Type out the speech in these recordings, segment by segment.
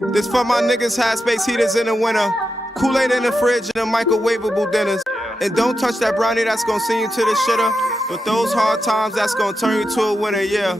This for my niggas, high space heaters in the winter. Kool-Aid in the fridge and the microwavable dinners. And don't touch that brownie, that's gonna send you to the shitter. But those hard times, that's gonna turn you to a winner, yeah.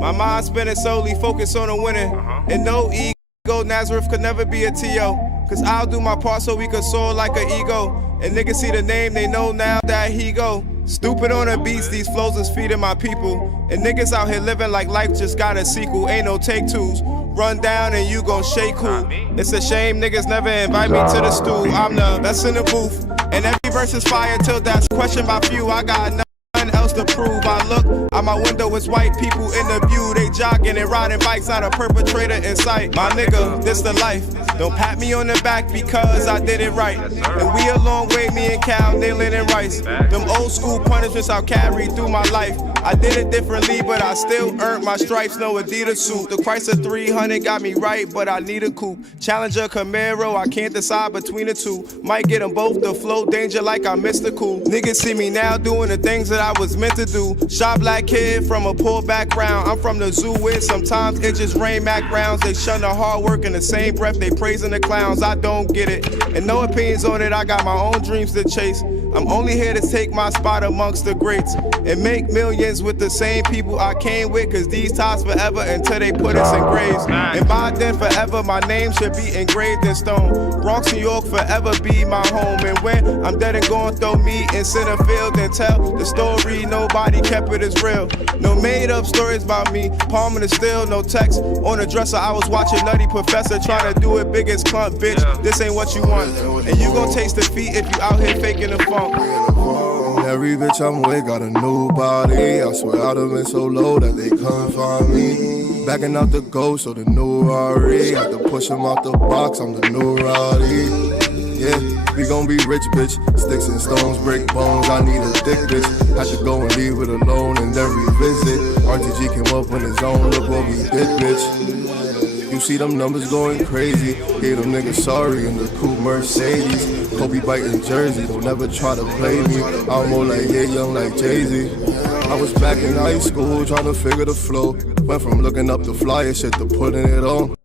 My mind spinning solely, focus on the winning. And no ego, Nazareth could never be a T.O. Cause I'll do my part so we could soar like an ego. And niggas see the name, they know now that he go. Stupid on the beats, these flows is feeding my people. And niggas out here living like life just got a sequel. Ain't no take twos. Run down and you gon' shake cool. It's a shame niggas never invite me to the stool. I'm the best in the booth. And every verse is fire till that's questioned by few. I got nothing else to prove. I look out my window, it's white people in the view. They jogging and riding bikes, not a perpetrator in sight. My nigga, this the life. Don't pat me on the back because I did it right. And we a long way, me and Cal, nailing and Rice. Them old school punishments I'll carry through my life. I did it differently, but I still earned my stripes. No Adidas suit. The Chrysler 300 got me right, but I need a coupe. Challenger Camaro, I can't decide between the two. Might get them both, the flow danger like I missed the cool. Niggas see me now doing the things that I was meant to do. Shy black kid from a poor background. I'm from the zoo where sometimes it just rain Mac rounds. They shun the hard work in the same breath they praising the clowns. I don't get it, and no opinions on it. I got my own dreams to chase. I'm only here to take my spot amongst the greats and make millions with the same people I came with, cause these ties forever until they put us in graves. And by then forever my name should be engraved in stone. Bronx, New York forever be my home. And when I'm dead and gone, throw me in center field and tell the story nobody kept it as real. No made up stories about me, palm in the steel, no text on the dresser. I was watching Nutty Professor trying to do it big as clump, bitch. This ain't what you want, and you gon' taste defeat if you out here faking the funk. Every bitch I'm with got a new body. I swear I'd have been so low that they couldn't find me. Backing out the ghost of the new Rari. Had to push him out the box, I'm the new Roddy. Yeah, we gon' be rich, bitch. Sticks and stones, break bones. I need a dick, bitch. Had to go and leave it alone and then revisit. RTG came up on his own, look what we did, bitch. You see them numbers going crazy. Hear them niggas sorry in the coupe Mercedes. Kobe biting Jersey, don't never try to play me. I'm more like yeah, young like Jay-Z. I was back in high school trying to figure the flow. Went from looking up the flyer shit to putting it on.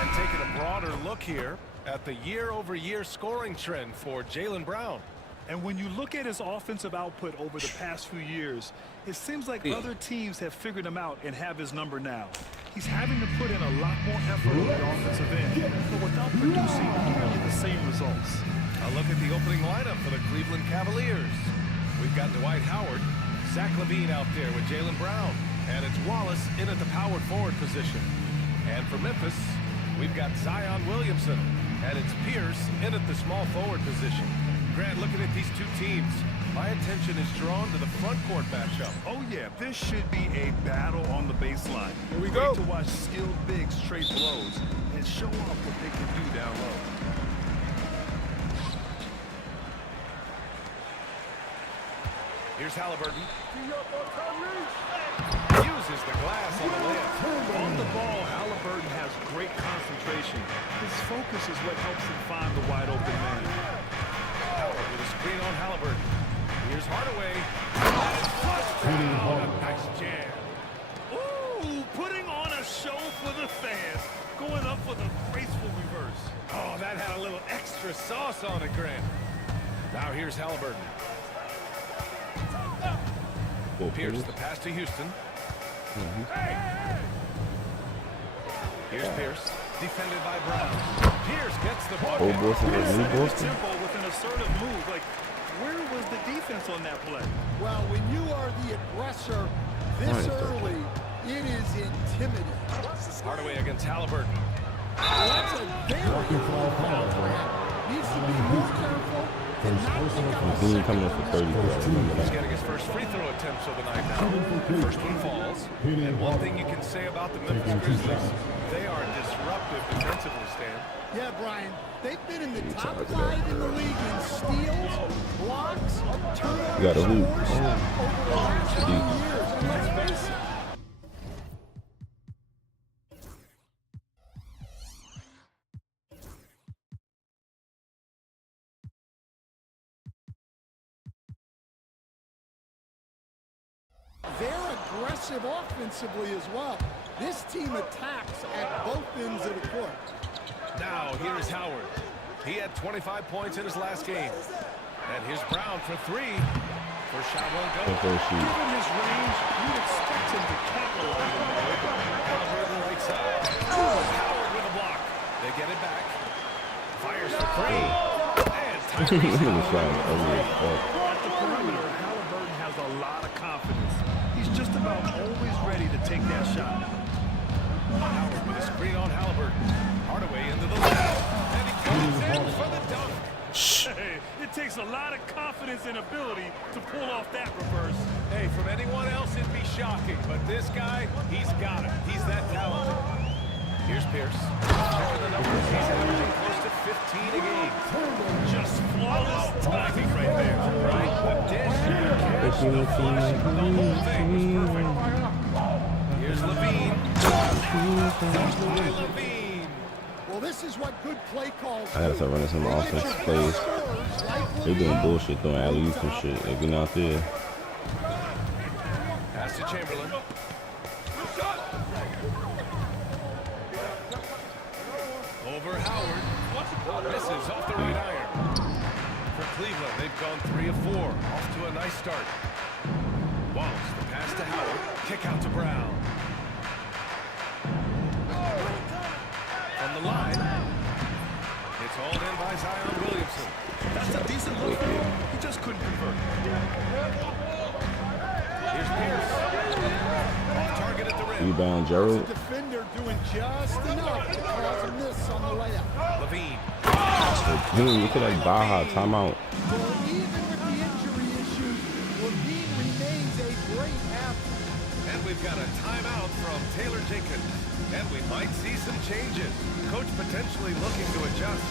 And taking a broader look here at the year-over-year scoring trend for Jaylen Brown. And when you look at his offensive output over the past few years, it seems like other teams have figured him out and have his number now. He's having to put in a lot more effort on the offensive end, but without producing nearly the same results. A look at the opening lineup for the Cleveland Cavaliers. We've got Dwight Howard, Zach LaVine out there with Jaylen Brown, and it's Wallace in at the power forward position. And for Memphis, we've got Zion Williamson, and it's Pierce in at the small forward position. Grant, looking at these two teams, my attention is drawn to the front court matchup. Oh yeah, this should be a battle on the baseline. Here we Great go. to watch skilled bigs trade blows and show off what they can do down low. Here's Halliburton. Uses the glass on the layup. On the ball, Halliburton has great concentration. His focus is what helps him find the wide open man. Howard with a screen on Halliburton. Here's Hardaway. Oh, nice jam. Ooh, putting on a show for the fans. Going up with a graceful reverse. Oh, that had a little extra sauce on it, Grant. Now here's Halliburton. Pierce the pass to Houston. Here's Pierce, defended by Brown. Pierce gets the ball. Tempo with an assertive move. Like, where was the defense on that play? Well, when you are the aggressor this early, it is intimidating. Hardaway against Halliburton. That's a very foul grab. Needs to be more careful. Coming up for 30. He's getting his first free throw attempts of the night now. The first one falls. And one thing you can say about the Memphis Grizzlies, they are disruptive defensively, Stan. Yeah, Brian, they've been in the top 5 in the league in steals, blocks, turnovers, You got a hoop. over the last few years. And let's face it, they're aggressive offensively as well. This team attacks at both ends of the court. Now, here's Howard. He had 25 points in his last game. And here's Brown for three. First shot won't go. Given his range, you'd expect him to capitalize on that. Halliburton right side. Howard with a block. They get it back. Fires for three. And Tyrese Howard. At the perimeter, Halliburton has a lot of confidence. He's just about always ready to take that shot. Howard with a screen on Halliburton. Hardaway into the left. And he comes in for the dunk. Hey, it takes a lot of confidence and ability to pull off that reverse. Hey, from anyone else, it'd be shocking. But this guy, he's got it. He's that talented. Here's Pierce. Checking the numbers. He's averaging close to 15 a game. Just flawless timing right there. Right? The dish. The whole thing was perfect. Here's Levine. By Levine. Well, this is what good play calls I gotta start running some offensive plays. They're doing bullshit, throwing alley-oops and shit. If you're not there. Pass to Chamberlain. Over Howard. Misses off the right iron. For Cleveland, they've gone 3 of 4. Off to a nice start. Wallace, the pass to Howard. Kick out to Brown. From the line. It's hauled in by Zion Williamson. That's a decent look. He just couldn't convert. Here's Pierce. Off target at the rim. Rebound, Gerald. The defender doing just enough to cause a miss on the layup. Levine. Look at that Baja timeout. Well, even with the injury issues, Levine remains a great athlete. And we've got a timeout from Taylor Jenkins. And we might see some changes. Coach potentially looking to adjust.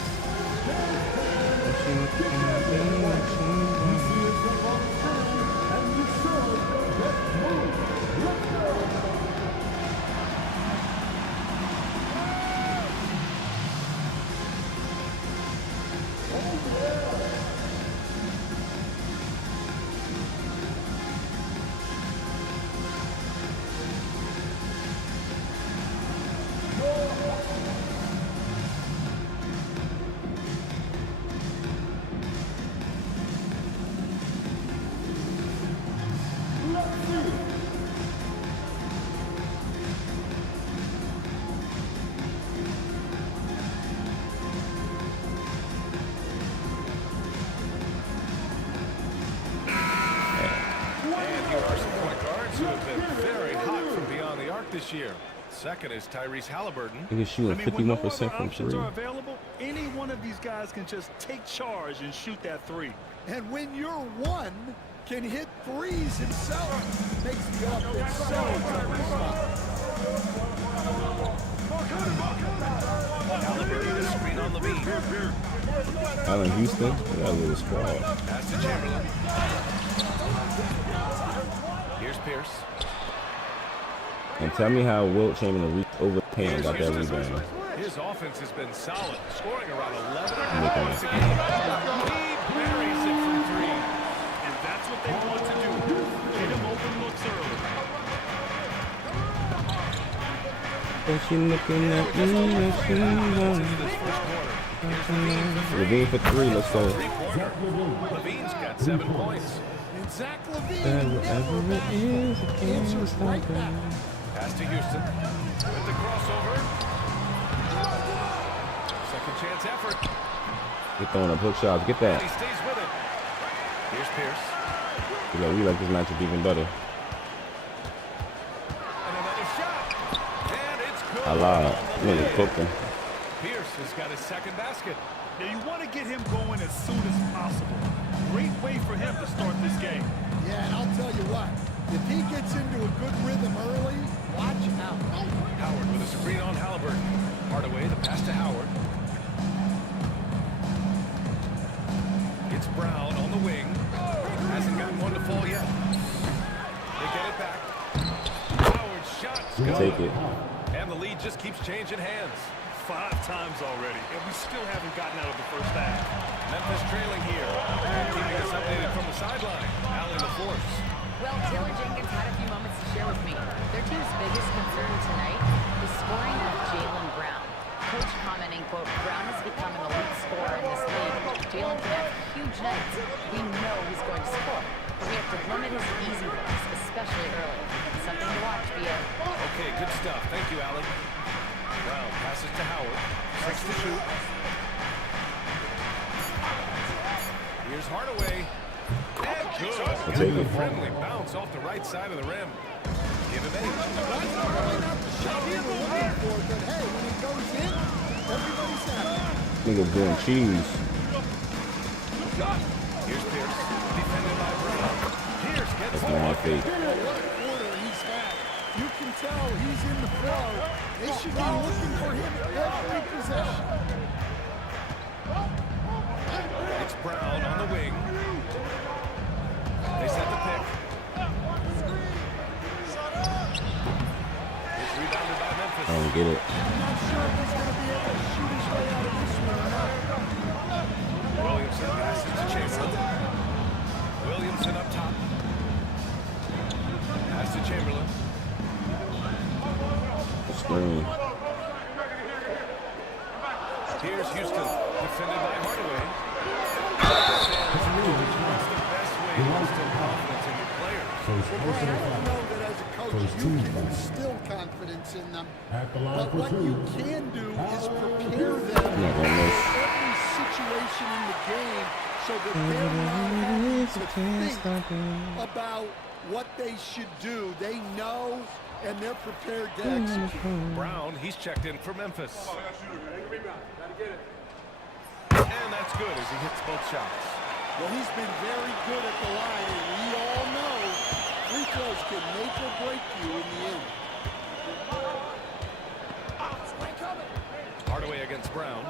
This year. Second is Tyrese Halliburton. He's shooting 51% from three. Are available, any one of these guys can just take charge and shoot that three. And when you're one, can hit threes himself, makes the offense so Halliburton is screen on Levine. Allen Houston, they got a little squad. Pass to Chamberlain. Here's Pierce. And tell me how Wilt Chamberlain reached over the pan and got that rebound. His offense has been solid, scoring around 11 Making points it. a game. He buries it from three. And that's what they want to do. Get him open looks early. But you looking at me, Levine for three, let's go. Levine's got 7 points. And Zach Levine answers right back. Pass to Houston with the crossover. Second chance effort. Get throwing up hook shots, get that. He stays with it. Here's Pierce. We like this matchup even better. And another shot. And it's good. I lied. Nigga cooking. Pierce has got his second basket. Now you want to get him going as soon as possible. Great way for him to start this game. Yeah, and I'll tell you what, if he gets into a good rhythm early, watch out. Howard with a screen on Halliburton. Hardaway, the pass to Howard. It's Brown on the wing. Hasn't gotten one to fall yet. They get it back. Howard's shot's good. Take it. And the lead just keeps changing hands. 5 times already, and we still haven't gotten out of the first half. Memphis trailing here. And keeping us updated from the sideline. Allen the force. Well, Taylor Jenkins had a few moments to share with me. Their team's biggest concern tonight is scoring with Jaylen Brown. Coach commenting, quote, Brown has become an elite scorer in this league. Jaylen can have huge nights. We know he's going to score. But we have to limit his easy looks, especially early. Something to watch, BA. Okay, good stuff. Thank you, Allie. Brown passes to Howard. 6 to shoot. Here's Hardaway. And good. Got a friendly bounce off the right side of the rim. Give him 8. Nigga doing cheese. Here's Pierce. Defended by Brown. Pierce gets That's my fate. What a quarter he's had. You can tell he's in the flow. They should be looking for him every possession. It's Brown on the wing. They set the pick. It's rebounded by Memphis. I don't get it. I'm not sure if he's going to be able to shoot his way out of this one or not. Williamson passes to Chamberlain. Williamson up top. Pass to Chamberlain. Screen. Here's Houston. Defended by Hardaway. What's the best way to instill confidence in your players? Well, Brad, I know that as a coach, you can instill confidence in them. But what you can do is prepare them for every situation in the game so that they're not having to think about what they should do. They know and they're prepared to execute. Brown, he's checked in for Memphis. And that's good as he hits both shots. Well, he's been very good at the line, and we all know free throws can make or break you in the end. Hardaway against Brown.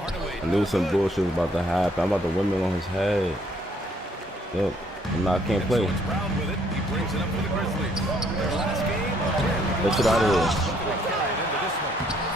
Hardaway. I knew some bullshit was about to happen. I'm about to windmill on his head. Look, I can't play. So it's Brown with it. He brings it up for the Grizzlies. Their last game. Let's get out of here.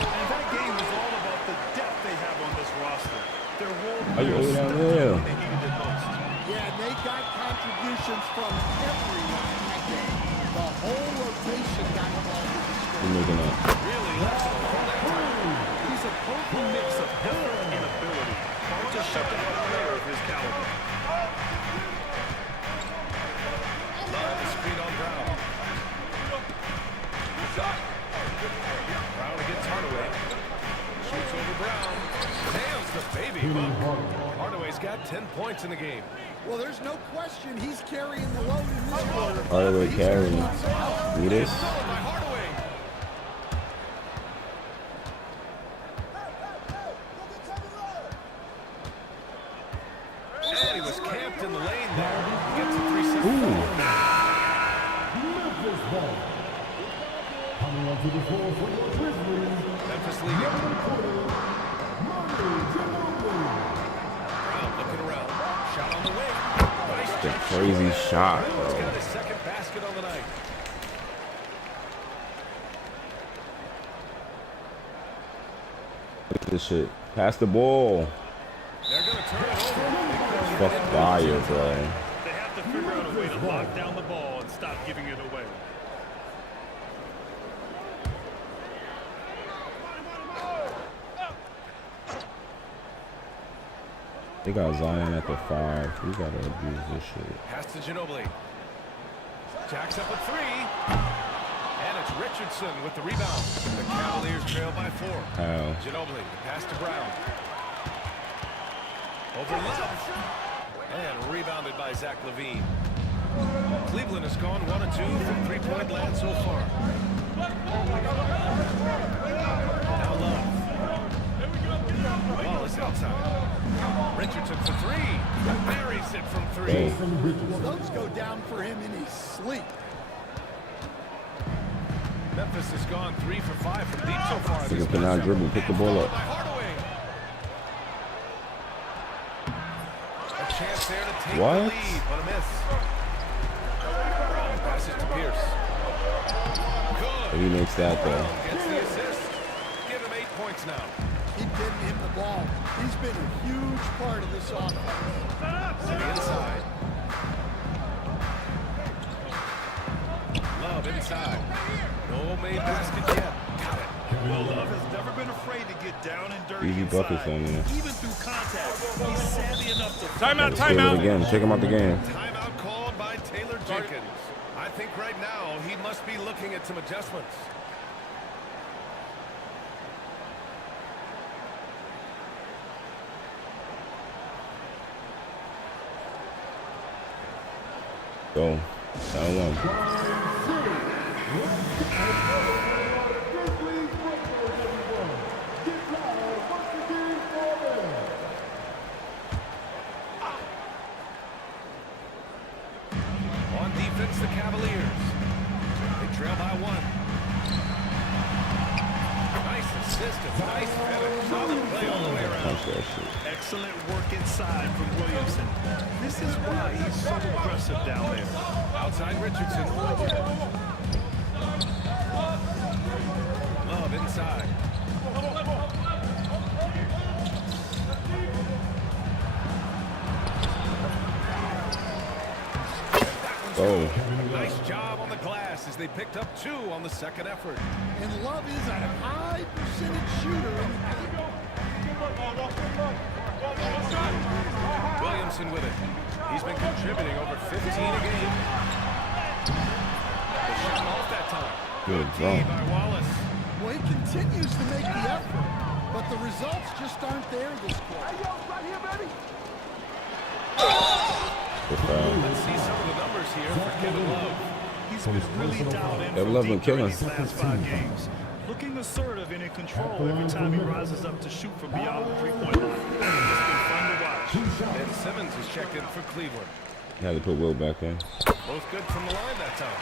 And that game is all about the depth they have on this roster. Their role Are you over down there? they needed it most. Yeah, and they got contributions from everyone in that game. The whole rotation got involved in the score. We're making up. Really left it all that time. He's a potent mix of effort and ability. Hard to shut down a player of his caliber. Love the screen on Brown. Brown against Hardaway. Shoots over Brown. Nails the baby hook. Hardaway's got 10 points in the game. Well, there's no question he's carrying the load in this quarter. Hardaway carrying. See this? By Hardaway. And he was camped in the lane there. Gets a 3-second. Memphis leading. Brown looking around. Shot on the wing. Nice The jump. crazy shot, Brown's bro. got his second basket on the night. Look at this shit. Pass the ball. They're going to turn it over. Fuck fire, bro. They have to figure out a way to lock down the ball and stop giving it away. They got Zion at the 5. We gotta abuse this shit. Pass to Ginobili. Jacks up a 3. And it's Richardson with the rebound. The Cavaliers trail by 4. How? Ginobili, the pass to Brown. Over left. And rebounded by Zach LaVine. Cleveland has gone 1 of 2 from three-point land so far. Now Love. Wallace outside. Richardson for 3. Buries it from 3. Hey. Well, those go down for him in his sleep. Memphis has gone 3 for 5 from deep so far. Nigga cannot dribble. Pick the ball up. By Hardaway. A chance there to take What? the lead, but a miss. Brown passes to Pierce. Good. He makes that though. Gets the assist. Give him 8 points now. keep getting him the ball. He's been a huge part of this offense. To the inside. Love inside. No made basket yet. Got it. Well, Love has never been afraid to get down and dirty Easy buckets inside. on you. Even through contact, he's savvy enough to... Let's do it again. Take him out the game. Timeout called by Taylor Jenkins. I think right now he must be looking at some adjustments. Go. Down one. On defense, the Cavaliers. They trail by one. Nice assist and nice finish. Solid play all the way around. Punch that shit. Excellent work inside from Williamson. This is why he's so aggressive down there. Outside Richardson. Love inside. Go. Nice job on the glass as they picked up 2 on the second effort. And Love is a high percentage shooter. Williamson with it. He's been contributing over 15 a game. The shot off that time. Good D job. by Wallace. Well, he continues to make the effort, but the results just aren't there this quarter. Good foul. Let's see some of the numbers here for Kevin Love. He's been really dialed in Kevin from Love been deep killing. these last 5 games. Looking assertive and in control every time he rises up to shoot from beyond the three-point line. It's been fun to watch. And Simmons is checked in for Cleveland. Had to put Will back in. Both good from the line that time.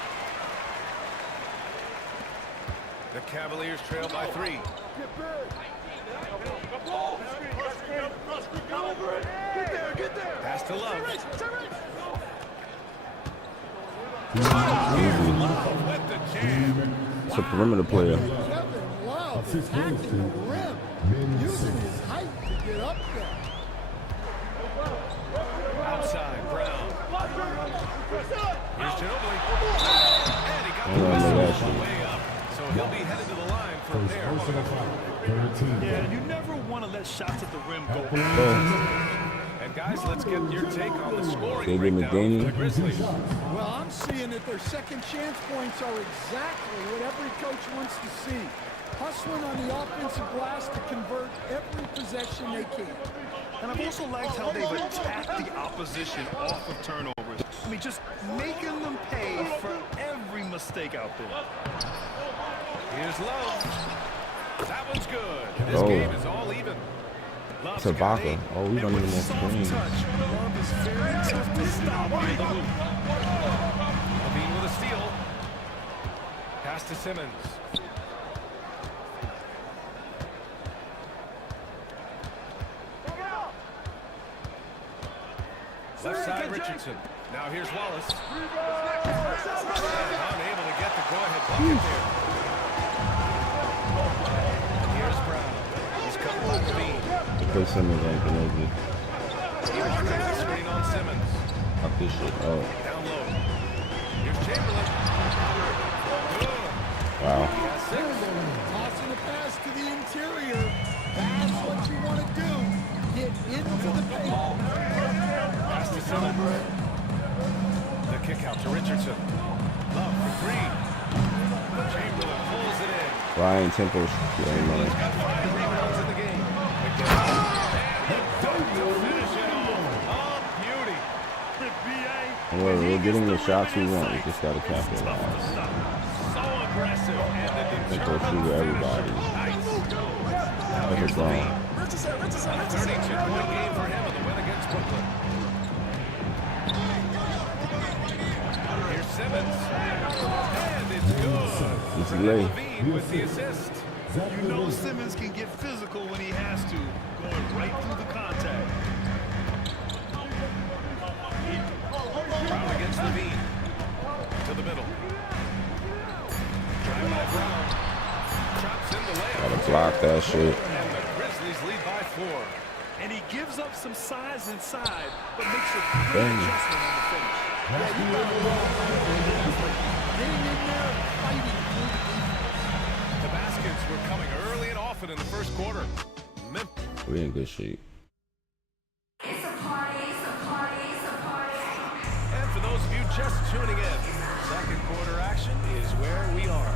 The Cavaliers trail by 3. Pass to Love. Love with the jam. It's a perimeter player. Kevin Love is attacking the rim, using his height to get up there. Outside, Brown. Here's Ginobili. And he got Oh, the I whistle know that on shit. the way up. So he'll be headed to the line for a pair. Yeah, you never want to let shots at the rim go. And guys, let's get your take on the scoring David breakdown McDaniel. for the Grizzlies. Well, I'm seeing that their second chance points are exactly what every coach wants to see. Hustling on the offensive glass to convert every possession they can. And I've also liked how they've attacked the opposition off of turnovers. I mean, just making them pay for every mistake out there. Here's Love. That one's good. This Oh. game is all even. Love's got Tabaka. 8. Oh, he's And running with him on soft screen. touch, Love is very tough to stop on the hoop. Levine with a steal. Pass to Simmons. Left side Richardson. Now here's Wallace. And unable to get the go-ahead bucket there. And here's Brown. He's coming with Levine. They put Simmons on Ginobili. Here's the screen on Simmons. Fuck this shit. Oh, Down low. Here's Chamberlain. Good. wow. Got 6. Tossing a pass to the interior. That's what you want to do. Get into the paint. Pass to Simmons. The kick out to Richardson. Love for 3. Chamberlain pulls it in. Ryan Temple. Chamberlain's got 5 rebounds in the game. And the dunk to finish it off. Oh, beauty. We're getting the shots we want. We just got to capitalize. So aggressive. And the They go through everybody. Nice. Now Look here's at Brown. Levine. A 32-point game for him in the win against Brooklyn. Here's Simmons. And it's good. It's And late. Levine with the assist. You know Simmons can get physical when he has to, going right through the contact. Brown against Levine. To the middle. Drive by Brown. Drops in the layup. Gotta block that shit. And the Grizzlies gives up some size inside, but makes a great adjustment on the finish. Getting in there, fighting through the defense. The baskets were coming early and often in the first quarter. We in good shape. It's a party, it's a party, it's a party. And for those of you just tuning in, second quarter action is where we are.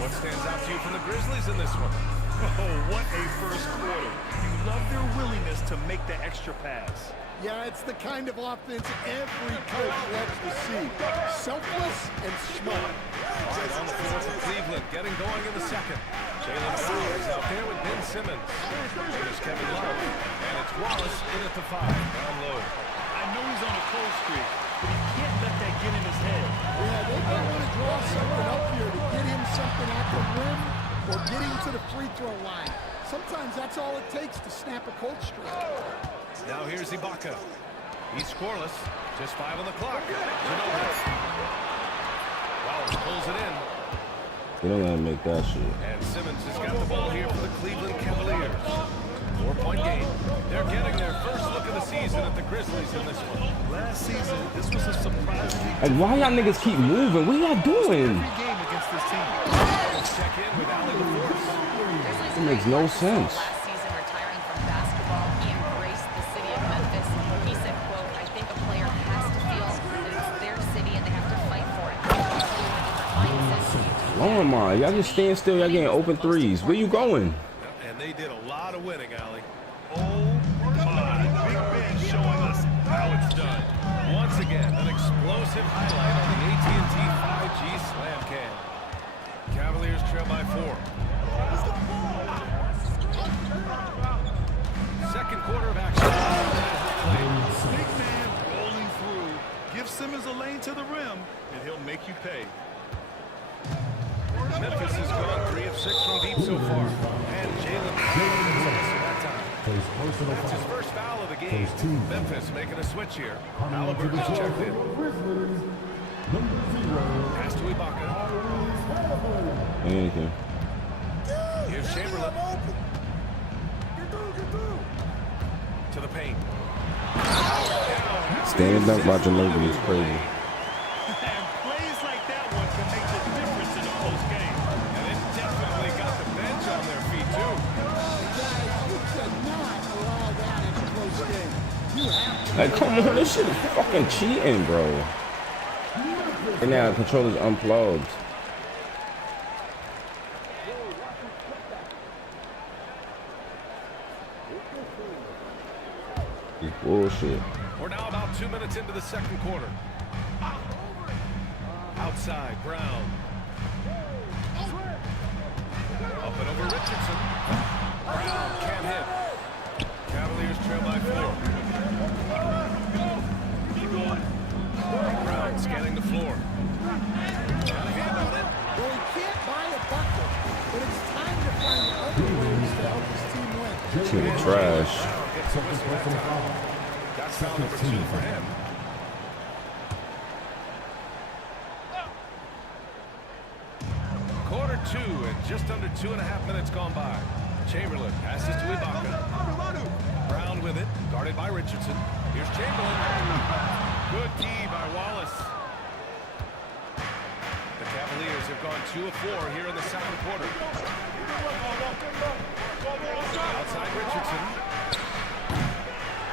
What stands out to you from the Grizzlies in this one? Oh, what a first quarter. You love their willingness to make the extra pass. Yeah, it's the kind of offense every coach loves to see. Selfless and smart. All right, on the floor for Cleveland, getting going in the second. Jalen Brown is out there with Ben Simmons. There's Kevin Love, and it's Wallace in at the 5, down low. I know he's on a cold streak, but he can't let that get in his head. Yeah, they might want to draw something up here to get him something at the rim or get him to the free throw line. Sometimes that's all it takes to snap a cold streak. Now here's Ibaka. He's scoreless. Just 5 on the clock. Wallace pulls it in. You don't let him make that shit. And Simmons has got the ball here for the Cleveland Cavaliers. 4-point game. They're getting their first look of the season at the Grizzlies in this one. Last season, this was a surprisingly Like, why y'all niggas keep moving? What y'all doing? every game against this team. Let's check in with Ali LaForce. It makes no sense. Last season, retiring from basketball, he embraced the city of Memphis. He said, quote, I think a player has to feel that it's their city and they have to fight for it. Lord, man, y'all just stand still. Y'all getting open threes. Where you going? And they did a lot of winning, Ali. Oh, my. Big Ben showing us how it's done. Once again, an explosive highlight on the AT&T 5G Slam Cam. Cavaliers trail by 4. Second quarter of action. Big man rolling through. Give Simmons a lane to the rim, and he'll make you pay. Memphis has gone 3 of 6 from deep so far. And Jalen that time. That's his first foul of the game. Memphis making a switch here. Halliburton's checked in. Pass to Ibaka. Anything. Here's Chamberlain. To the paint. Standing dunk by Ginobili is crazy. And plays like that one can make the difference in a close game. And it definitely got the bench on their feet, too. Guys, you cannot allow that in a close game. You have to. Like, come on, this shit is fucking cheating, bro. And now the controller's unplugged. It's bullshit. We're now about 2 minutes into the second quarter. Outside, Brown. Up and over Richardson. Brown can't hit. Cavaliers trail by 4. Brown scanning the floor. Got a hand on it. Well, he can't buy a bucket, but it's time to find other ways to help his team win. Team of trash. Brown gets a whistle that time. That's foul number 2 for him. Quarter 2 and just under 2.5 minutes gone by. Chamberlain passes to Ibaka. Brown with it, guarded by Richardson. Here's Chamberlain. Good D by Wallace. The Cavaliers have gone 2 of 4 here in the second quarter. Outside Richardson.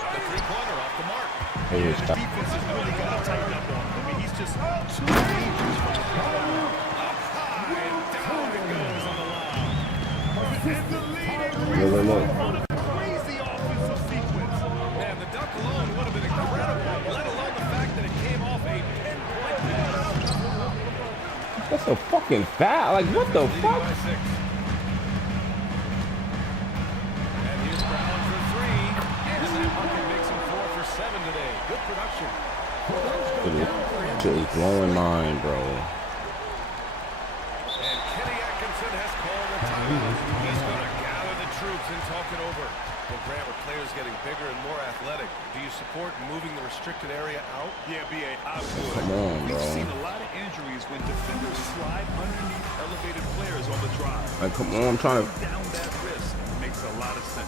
The three-pointer off the mark. It was The defense has really got to tighten up on him. I mean, he's just too dangerous for the ball. Look. Crazy offensive sequence. Man, the dunk alone would have been incredible, let alone the fact that it came off a pinpoint pass. That's a fucking foul. Like, what the Leading fuck? by 6. And here's Brown for 3. And that bucket makes him 4 for 7 today. Good production. Shit is blowing mine, bro. And Kenny Atkinson has called a timeout. He's going to gather the troops and talk it over. Well, Grant, with players getting bigger and more athletic, do you support moving the restricted area out? Yeah, B.A., I would. Come on, bro. We've seen a lot of injuries when defenders slide underneath elevated players on the drive. Like, come on, I'm trying to. Down that risk makes a lot of sense.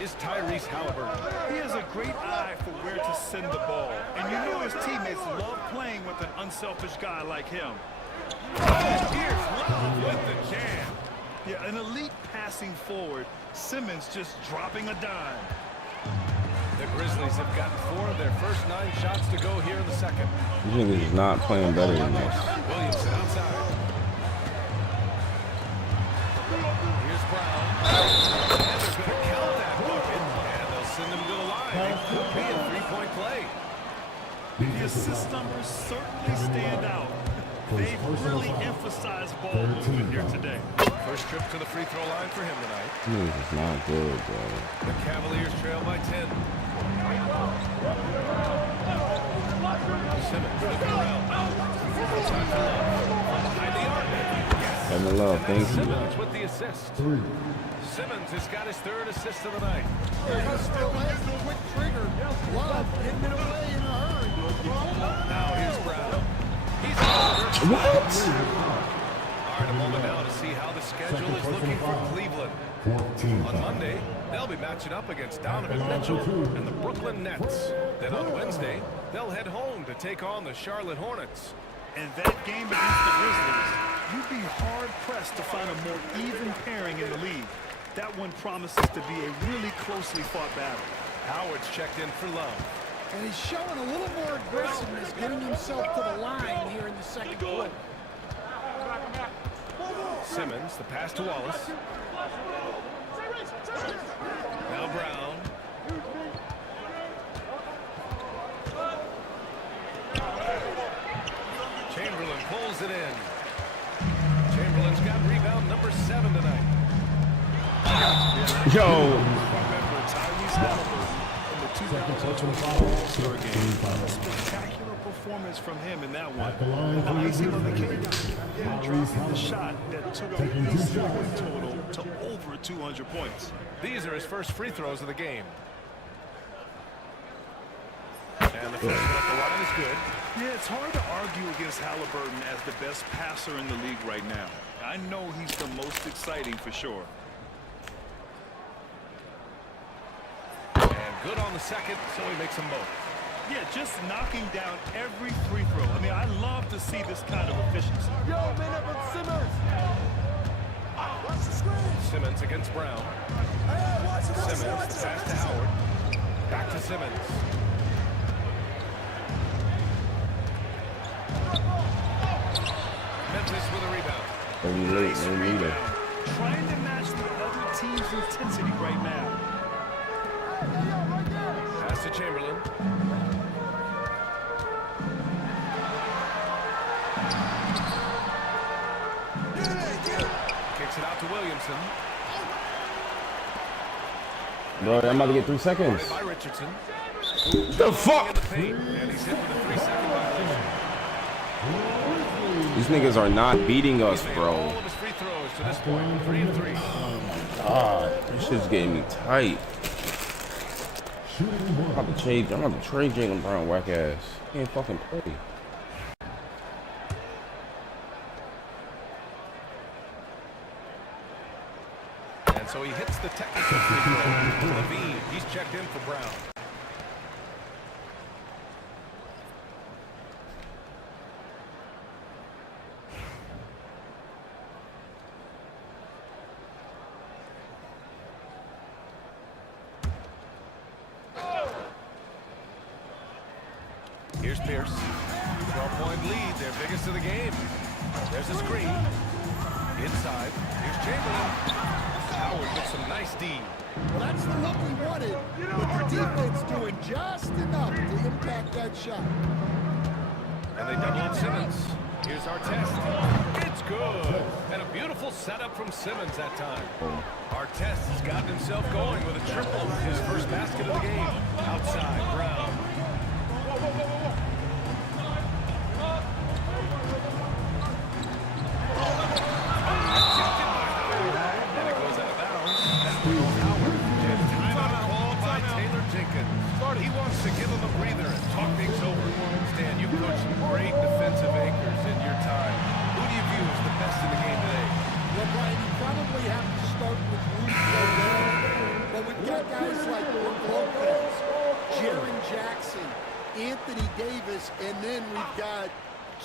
is Tyrese Halliburton. He has a great eye for where to send the ball. And you know his teammates love playing with an unselfish guy like him. Here's Love with the jam. Yeah, an elite passing forward. Simmons just dropping a dime. The Grizzlies have gotten 4 of their first 9 shots to go here in the second. These niggas is not playing better than this. Williamson outside. Here's Brown. And they're going to count that bucket. And they'll send him to the line. It could be a three-point play. The assist numbers certainly stand out. They really emphasize ball movement here today. First trip to the free throw line for him tonight. This is not good, bro. The Cavaliers trail by 10. Simmons looking around. Time for Love. Behind the arc. Yes. Kevin Love, thank you. Simmons with the assist. Simmons has got his 3rd assist of the night. He still has the quick trigger. Love getting it away in a hurry. Now here's Brown. He's What? All right, a moment now to see how the schedule is looking for Cleveland. On Monday, they'll be matching up against Donovan Mitchell and the Brooklyn Nets. Then on Wednesday, they'll head home to take on the Charlotte Hornets. And that game against the Grizzlies, you'd be hard-pressed to find a more even pairing in the league. That one promises to be a really closely fought battle. Howard's checked in for Love. And he's showing a little more aggressiveness, getting himself to the line here in the second quarter. Simmons, the pass to Wallace. Now Brown. Chamberlain pulls it in. Chamberlain's got rebound number 7 tonight. Yo. Remember, Tyrese Halliburton in the 2024 All-Star game. A spectacular performance from him in that one. The icing on the cake, dropping the shot that took a point total to over 200 points. These are his first free throws of the game. And the first one at the line is good. Yeah, it's hard to argue against Halliburton as the best passer in the league right now. I know he's the most exciting for sure. And good on the second, so he makes them both. Yeah, just knocking down every free throw. I mean, I love to see this kind of efficiency. Yo, man, with Simmons. Watch the screen. Simmons against Brown. Hey, watch it. Simmons, the pass to Howard. Back to Simmons. Memphis with a rebound. No need it. Trying to match the other team's intensity right now. Pass to Chamberlain. Kicks it out to Williamson. Bro, I'm about to get 3 seconds. By Richardson. The fuck? And he's hit with a 3-second violation. These niggas are not beating us, All bro. of his free throws to this point. 3 and 3. God, this shit's getting me tight. I'm about to trade Jaylen Brown, whack ass. He can't fucking play. And so he hits the technical free throw. Levine, he's checked in for Brown. Here's Pierce. 12-point lead, their biggest of the game. There's a screen. Inside. Here's Chamberlain. Howard gets some nice D. Well, that's the look we wanted. But the defense doing just enough to impact that shot. And they double up Simmons. Here's Artest. It's good. And a beautiful setup from Simmons that time. Artest has gotten himself going with a triple. His first basket of the game. Outside, Brown. And it goes out of bounds. That's Howard. And timeout called by Taylor Jenkins. He wants to give him a breather and talk things over. Stan, you coached some great defensive anchors in your time. Who do you view as the best in the game today? Well, Brian, you probably have to start with Rudy Gobert. But we've got guys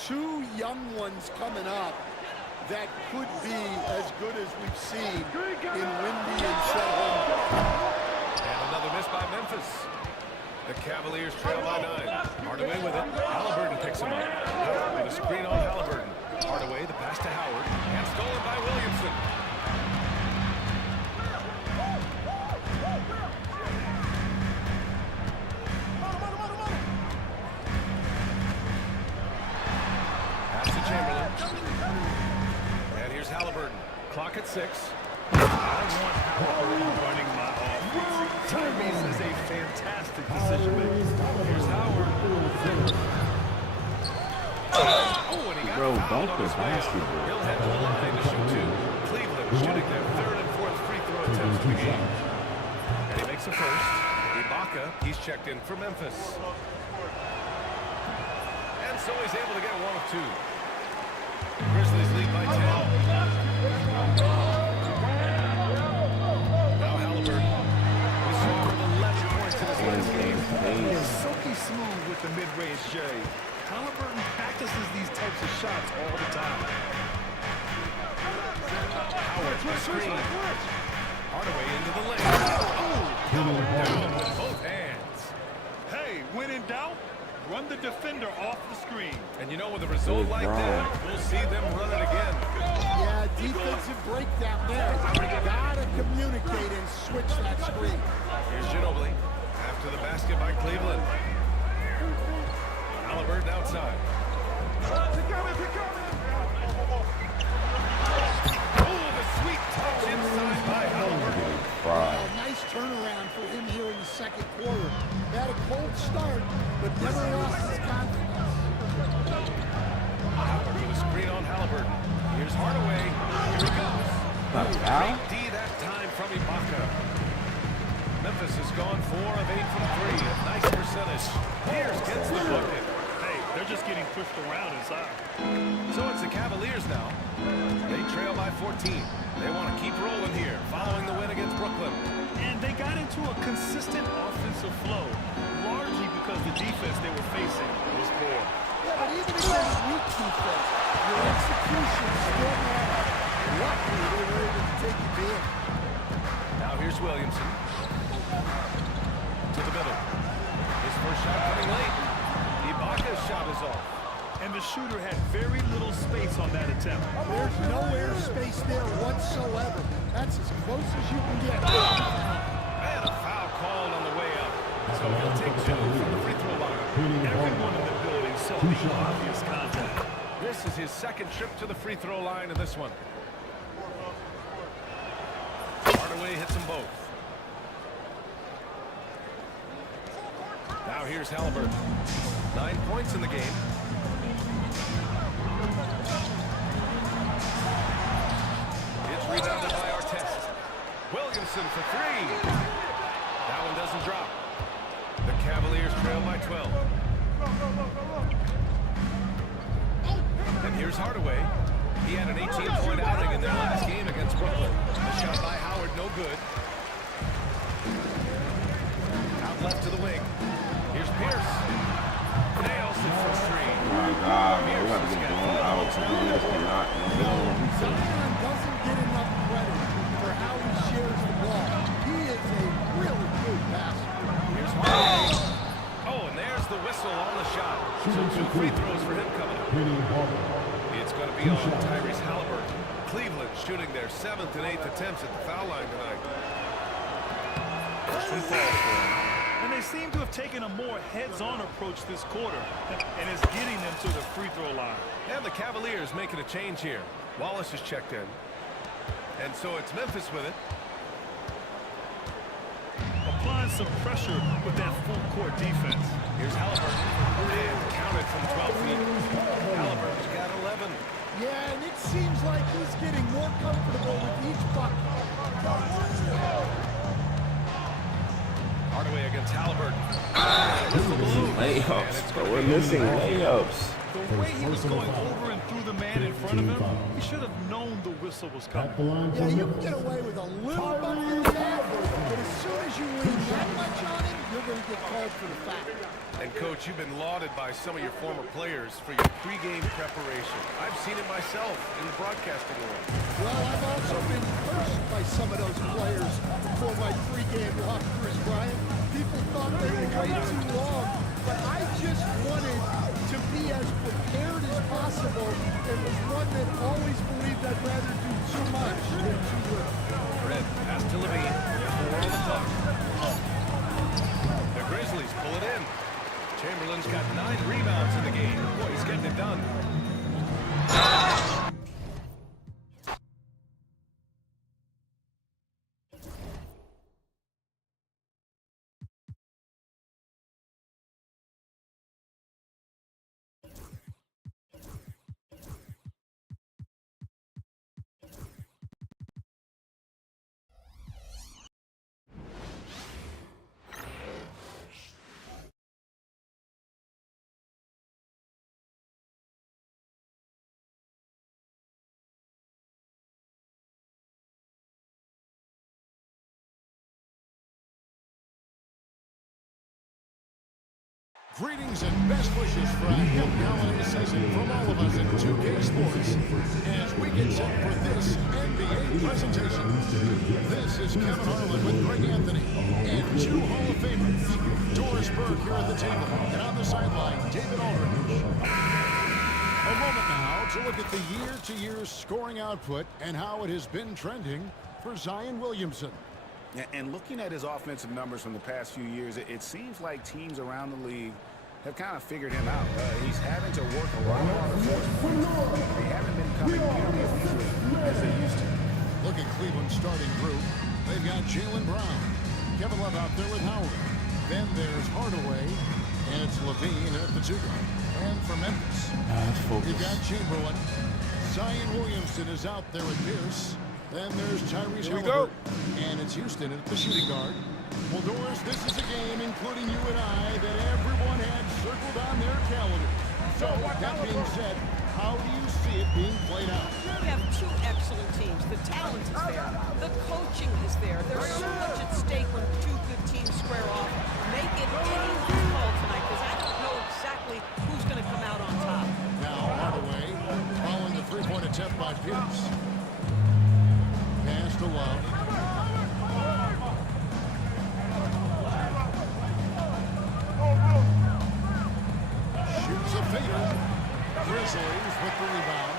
two young ones coming up that could be as good as we've seen in Windy and Chet Holmgren. And another miss by Memphis. The Cavaliers trail by 9. Hardaway with it. Halliburton picks him up. With a screen on Halliburton. Hardaway, the pass to Howard. And stolen by Williamson. Pass to Chamberlain. And here's Halliburton. Clock at 6. I want Halliburton running my offense. Tyrese is a fantastic decision maker. Here's Howard. Oh, and he got Bro, fouled dunk on the his way out. basketball. He'll head to the line to shoot 2. Cleveland shooting their 3rd and 4th free throw attempts of the game. And he makes a first. Ibaka, he's checked in for Memphis. And so he's able to get 1 of 2. Grizzlies lead by 10. Now Halliburton. We saw him with 11 points in his last game. He's silky smooth with the mid-range J. Halliburton practices these types of shots all the time. Howard for a screen. Hardaway into the lane. Oh, down with both hands. Hey, when in doubt, run the defender off the screen. And you know, with a result like that, we'll see them run it again. Yeah, defensive breakdown there. Gotta communicate and switch that screen. Here's Ginobili after the basket by Cleveland. Halliburton outside. Oh, the sweet touch inside by Halliburton. Nice turnaround for him here in the second quarter. Had a cold start, but never lost his confidence. Howard with a screen on Halliburton. Here's Hardaway. Here he goes. Great D that time from Ibaka. Memphis has gone 4 of 8 from 3. A nice percentage. Pierce gets the bucket. Hey, they're just getting pushed around inside. So it's the Cavaliers now. They trail by 14. They want to keep rolling here, following the win against Brooklyn. And they got into a consistent offensive flow, largely because the defense they were facing was poor. Yeah, but even against weak defense, your execution still matters. Luckily, they were able to take advantage. Now here's Williamson. To the middle. His first shot coming late. Ibaka's shot is off. And the shooter had very little space on that attempt. There's no airspace there whatsoever. That's as close as you can get. And a foul called on the way up. So he'll take 2 from the free throw line. Everyone in the building saw the obvious contact. This is his second trip to the free throw line in this one. Hardaway hits them both. Now here's Halliburton. 9 points in the game. It's rebounded by Artest. Williamson for 3. That one doesn't drop. The Cavaliers trail by 12. And here's Hardaway. He had an 18-point outing in their last game against Brooklyn. The shot by Howard, no good. Out left to the wing. Here's Pierce. Nails it for 3. Oh my God, man, we got to get blown out. So we just cannot. Zion doesn't get enough credit for how he shares the ball. He is a really good passer. Here's Hardaway. Oh, and there's the whistle on the shot. So 2 free throws for him coming up. It's going to be on Tyrese Halliburton. Cleveland shooting their 7th and 8th attempts at the foul line tonight. First one falls for him. And they seem to have taken a more heads-on approach this quarter, and it's getting them to the free throw line. And the Cavaliers making a change here. Wallace is checked in. And so it's Memphis with it. Applying some pressure with that full-court defense. Here's Halliburton. And counted from 12 feet. Halliburton's got 11. Yeah, and it seems like he's getting more comfortable with each bucket. Hardaway against Halliburton. Layups, but we're missing layups. The way he was going over and through the man in front of him, he should have known the whistle was coming. Yeah, you can get away with a little bit of that, but as soon as you lean that much on him, you're going to get called for the foul. And, Coach, you've been lauded by some of your former players for your pregame preparation. I've seen it myself in the broadcasting world. Well, I've also been cursed by some of those players for my pregame walkthroughs, Brian. People thought they were way too long, but I just wanted to be as prepared as possible and was one that always believed I'd rather do too much than too little. Red, pass to Levine. 4 on the clock. The Grizzlies pull it in. Chamberlain's got 9 rebounds in the game. Boy, he's getting it done. Greetings and best wishes for a happy holiday season from all of us at 2K Sports as we get set for this NBA presentation. This is Kevin Harlan with Greg Anthony and 2 Hall of Famers, Doris Burke here at the table, and on the sideline, David Aldridge. A moment now to look at the year-to-year scoring output and how it has been trending for Zion Williamson. And looking at his offensive numbers from the past few years, it seems like teams around the league have kind of figured him out. He's having to work a lot harder for his points. They haven't been coming nearly as easily as they used to. Look at Cleveland's starting group. They've got Jaylen Brown, Kevin Love out there with Howard. Then there's Hardaway, and it's Levine at the 2 guard. And for Memphis, you've got Chamberlain. Zion Williamson is out there with Pierce. Then there's Tyrese Halliburton, and it's Houston at the shooting guard. Well, Doris, this is a game, including you and I, that everyone had circled on their calendar. So, that being said, how do you see it being played out? We have 2 excellent teams. The talent is there. The coaching is there. There's so much at stake when 2 good teams square off. Make it anyone's call tonight, because I don't know exactly who's going to come out on top. Now, Hardaway, following the 3-point attempt by Pierce. Pass to Love. Shoots a fader. Grizzlies with the rebound.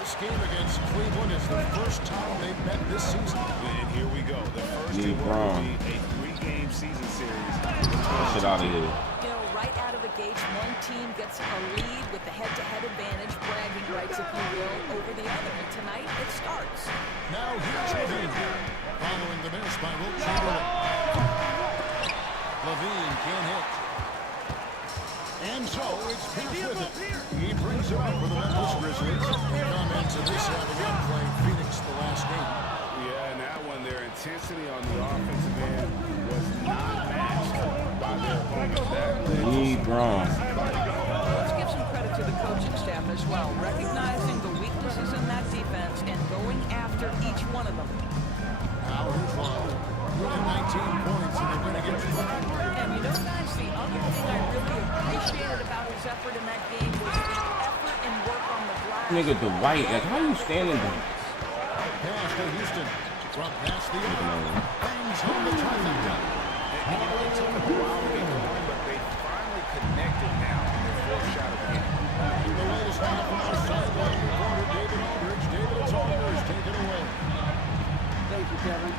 This game against Cleveland is the first time they've met this season. And here we go. The first will be a 3-game season series. Shit out of here. You know, right out of the gates, one team gets a lead with the head-to-head advantage, bragging rights, if you will, over the other. And tonight, it starts. Now here's Levine. Following the miss by Wilt Chamberlain. Levine can't hit. And so it's Pierce with it. He brings it up for the Memphis Grizzlies. Comments of this having outplayed Phoenix the last game. Yeah, and that one, their intensity on the offensive end was not matched by their opponents. Let's give some credit to the coaching staff as well, recognizing the weaknesses in that defense and going after each one of them. Now here's Love. 19 points in the win against Cleveland. And you know, guys, the other thing I really appreciated about his effort in that game was the effort and work on the glass. Nigga, the white, like, how you standing there? Pass to Houston. From past the arc. Bangs home the trifecta. And you know, it took them a while to get going, but they finally connected now in their 4th shot of the game. The latest now from our sideline reporter, David Aldridge. David, it's all yours. Take it away. Thank you, Kevin.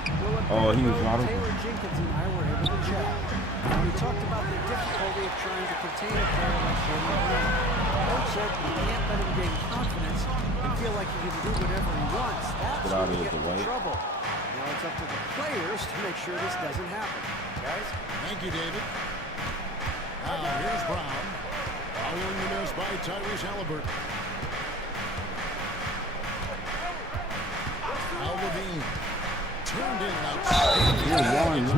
Oh, he was wide open. Taylor Jenkins and I were able to chat. We talked about the difficulty of trying to contain a player like Jaylen Brown. Coach said you can't let him gain confidence and feel like he can do whatever he wants. That's when you get in trouble. Now it's up to the players to make sure this doesn't happen. Guys? Thank you, David. Now here's Brown. Following the miss by Tyrese Halliburton. Now Levine. Turned in outstanding. The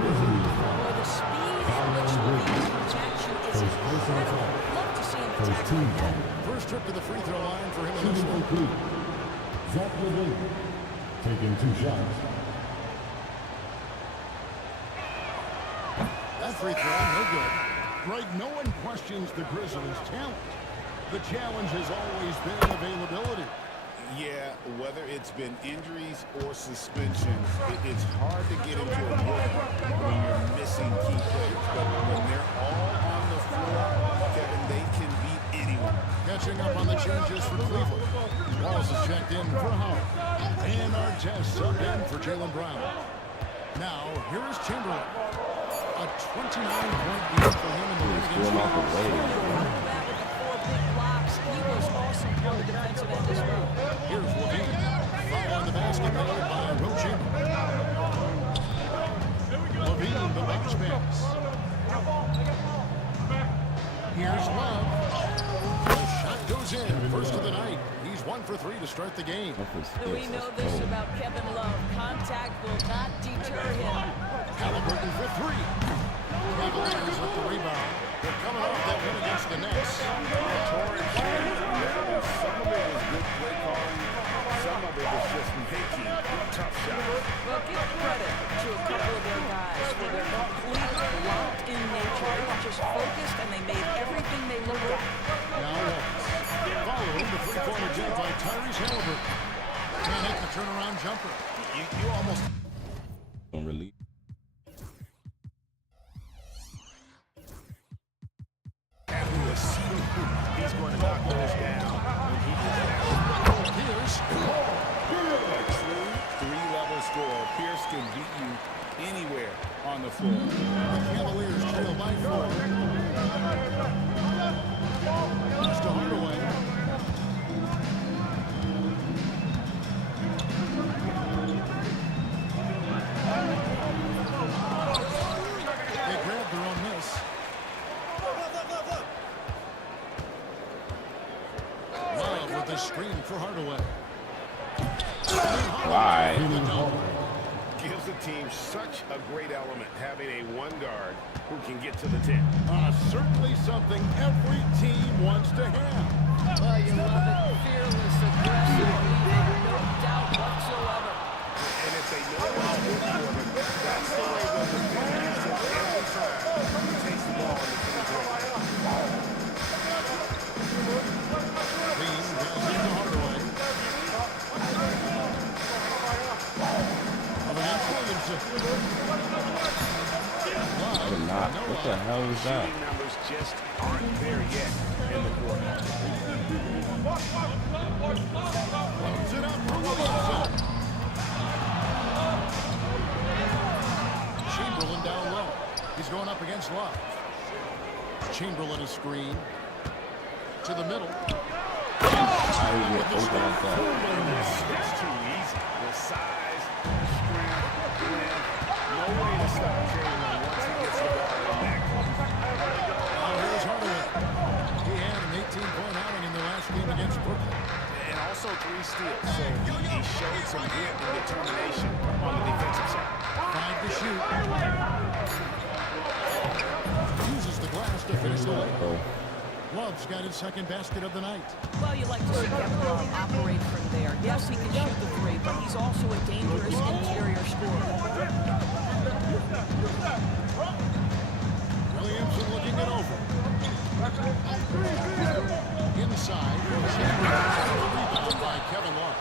speed at which Levine attacks you is incredible. Love to see him attack like that. First trip to the free throw line for him in this one. Zach Levine taking 2 shots. That free throw, no good. Greg, no one questions the Grizzlies' talent. The challenge has always been availability. Yeah, whether it's been injuries or suspensions, it's hard to get into a rhythm when you're missing key players. But when they're all on the floor, Kevin, they can beat anyone. Catching up on the changes for Cleveland. Wallace is checked in for Howard. And Artest subbed in for Jaylen Brown. Now, here is Chamberlain. A 29-point lead for him in the league against the He was awesome on the defensive end as well. Here's Levine. Foul on the basket made by Will Chamberlain. Levine, the bounce pass. Here's Love. The shot goes in. First of the night. He's 1 for 3 to start the game. We know this about Kevin Love. Contact will not deter him. Halliburton for 3. Cavaliers with the rebound. They're coming off that win against the Nets. Torrent change on that one. Some of it was good play calling. Some of it was just making tough shots. Well, give credit to a couple of their guys for their complete locked-in nature. They were just focused, and they made everything they looked at. Now Wallace. Following the three-pointer jet by Tyrese Halliburton. Can't hit the turnaround jumper. You almost... Don't really. He's going to knock those down when he gets down. Pierce. A true three-level scorer. Pierce can beat you anywhere on the floor. The Cavaliers trail by 4. Just a Hardaway. They grabbed their own miss. Love with the screen for Hardaway. Why? Gives the team such a great element having a one guard who can get to the 10. Certainly something every team wants to have. Well, you love it. Fearless, aggressive, leading, no doubt whatsoever. And if they know it's good for them, that's the way they'll defend against him every time he takes the ball in the penetration. Green goes into Hardaway. Not. What the hell is that? Shooting numbers just aren't there yet in the quarter. Loads it up for Williamson. Chamberlain down low. He's going up against Love. Chamberlain is screen to the middle. How do you get open like that? It's too easy. The size, strength, length. No way to stop Jaylen once he gets the ball in that corner. Here's Hardaway. He had an 18-point outing in the last game against Brooklyn. And also 3 steals. So he showed some grit and determination on the defensive side. 5 to shoot. Uses the glass to finish the layup. Love's got his second basket of the night. Well, you like to see Kevin Love operate from there. Yes, he can shoot the 3, but he's also a dangerous interior scorer. Williamson looking it over. Inside. Rebound by Kevin Love.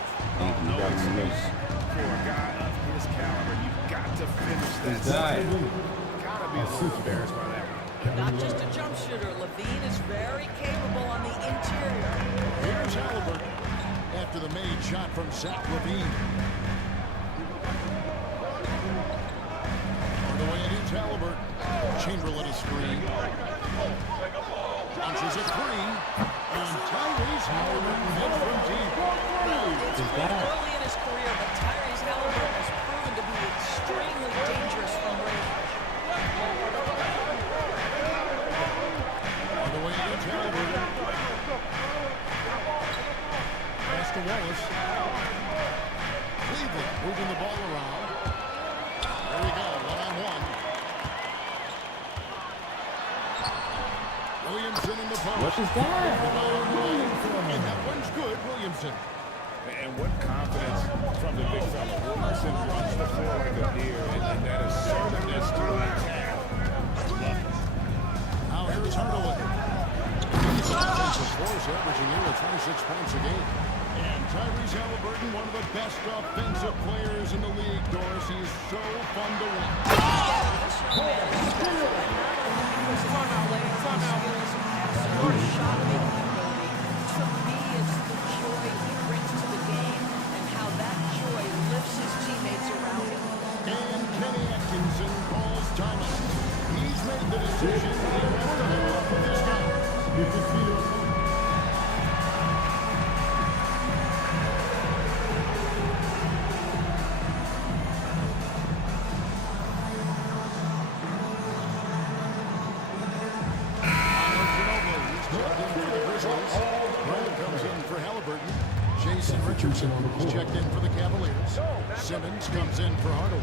For a guy of his caliber, you've got to finish that. Gotta be a little embarrassed by that one. Not just a jump shooter. Levine is very capable on the interior. Here's Halliburton after the made shot from Zach Levine. Hardaway and into Halliburton. Chamberlain is screen. Launches a 3. And Tyrese Halliburton hits from deep. It's been early in his career, but Tyrese Halliburton has proven to be extremely dangerous from range. Hardaway into Halliburton. Pass to Wallace. Cleveland moving the ball around. There we go, one-on-one. Williamson in the post. What is that? And that one's good, Williamson. And what confidence from the big fella. Williamson runs the floor like a deer, and that assertiveness to the attack. Now here Here's Hardaway. He's an offensive force, averaging nearly 26 points a game. And Tyrese Halliburton, one of the best offensive players in the league, Doris. He's so fun to watch. Calls timeout. He's made the decision. He wants to hold up with this guy. Comes in for Halliburton. Jason Richardson is checked in for the Cavaliers. Simmons comes in for Hardaway.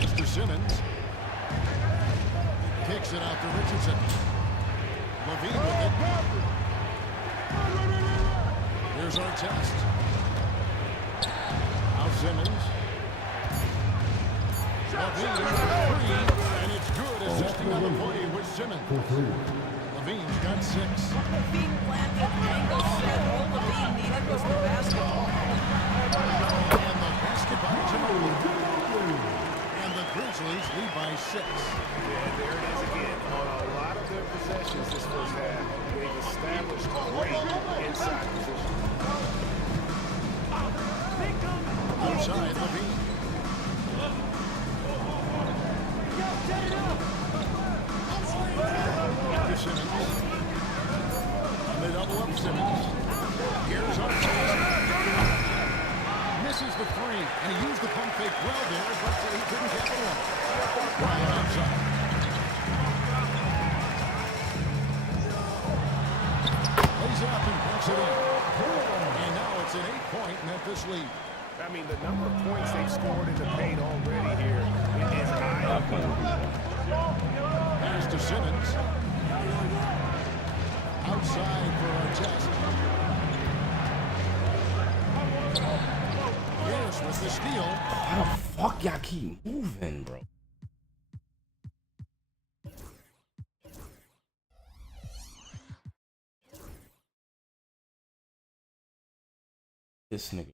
As to Simmons. Kicks it out to Richardson. Levine with it. Here's our test. Now Simmons. Levine with three, and it's good. Assisting on the play with Simmons. Levine's got 6. Levine planted angle set. All Levine needed was the basketball. And the basketball to the Grizzlies lead by 6. Yeah, there it is again. On a lot of their possessions this first half, they've established great inside position. Outside Levine. To Simmons. And they double up Simmons. Here's our misses the 3, and he used the pump fake well there, but he couldn't capitalize. Ryan outside. Lays it up and puts it in. And now it's an 8-point Memphis lead. I mean, the number of points they've scored in the paint already here is high. Pass to Simmons. Outside for our test. Pierce with the steal. How the fuck y'all keep moving, bro? This nigga.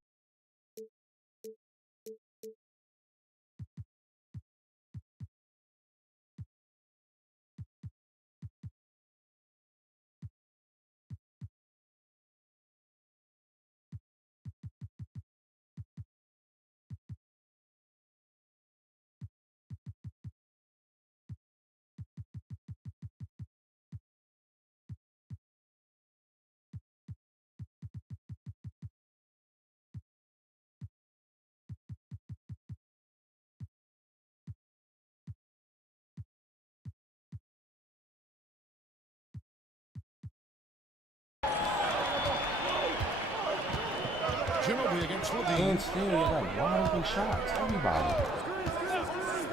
Ginobili against Levine. And still, you got wide open shots. Everybody.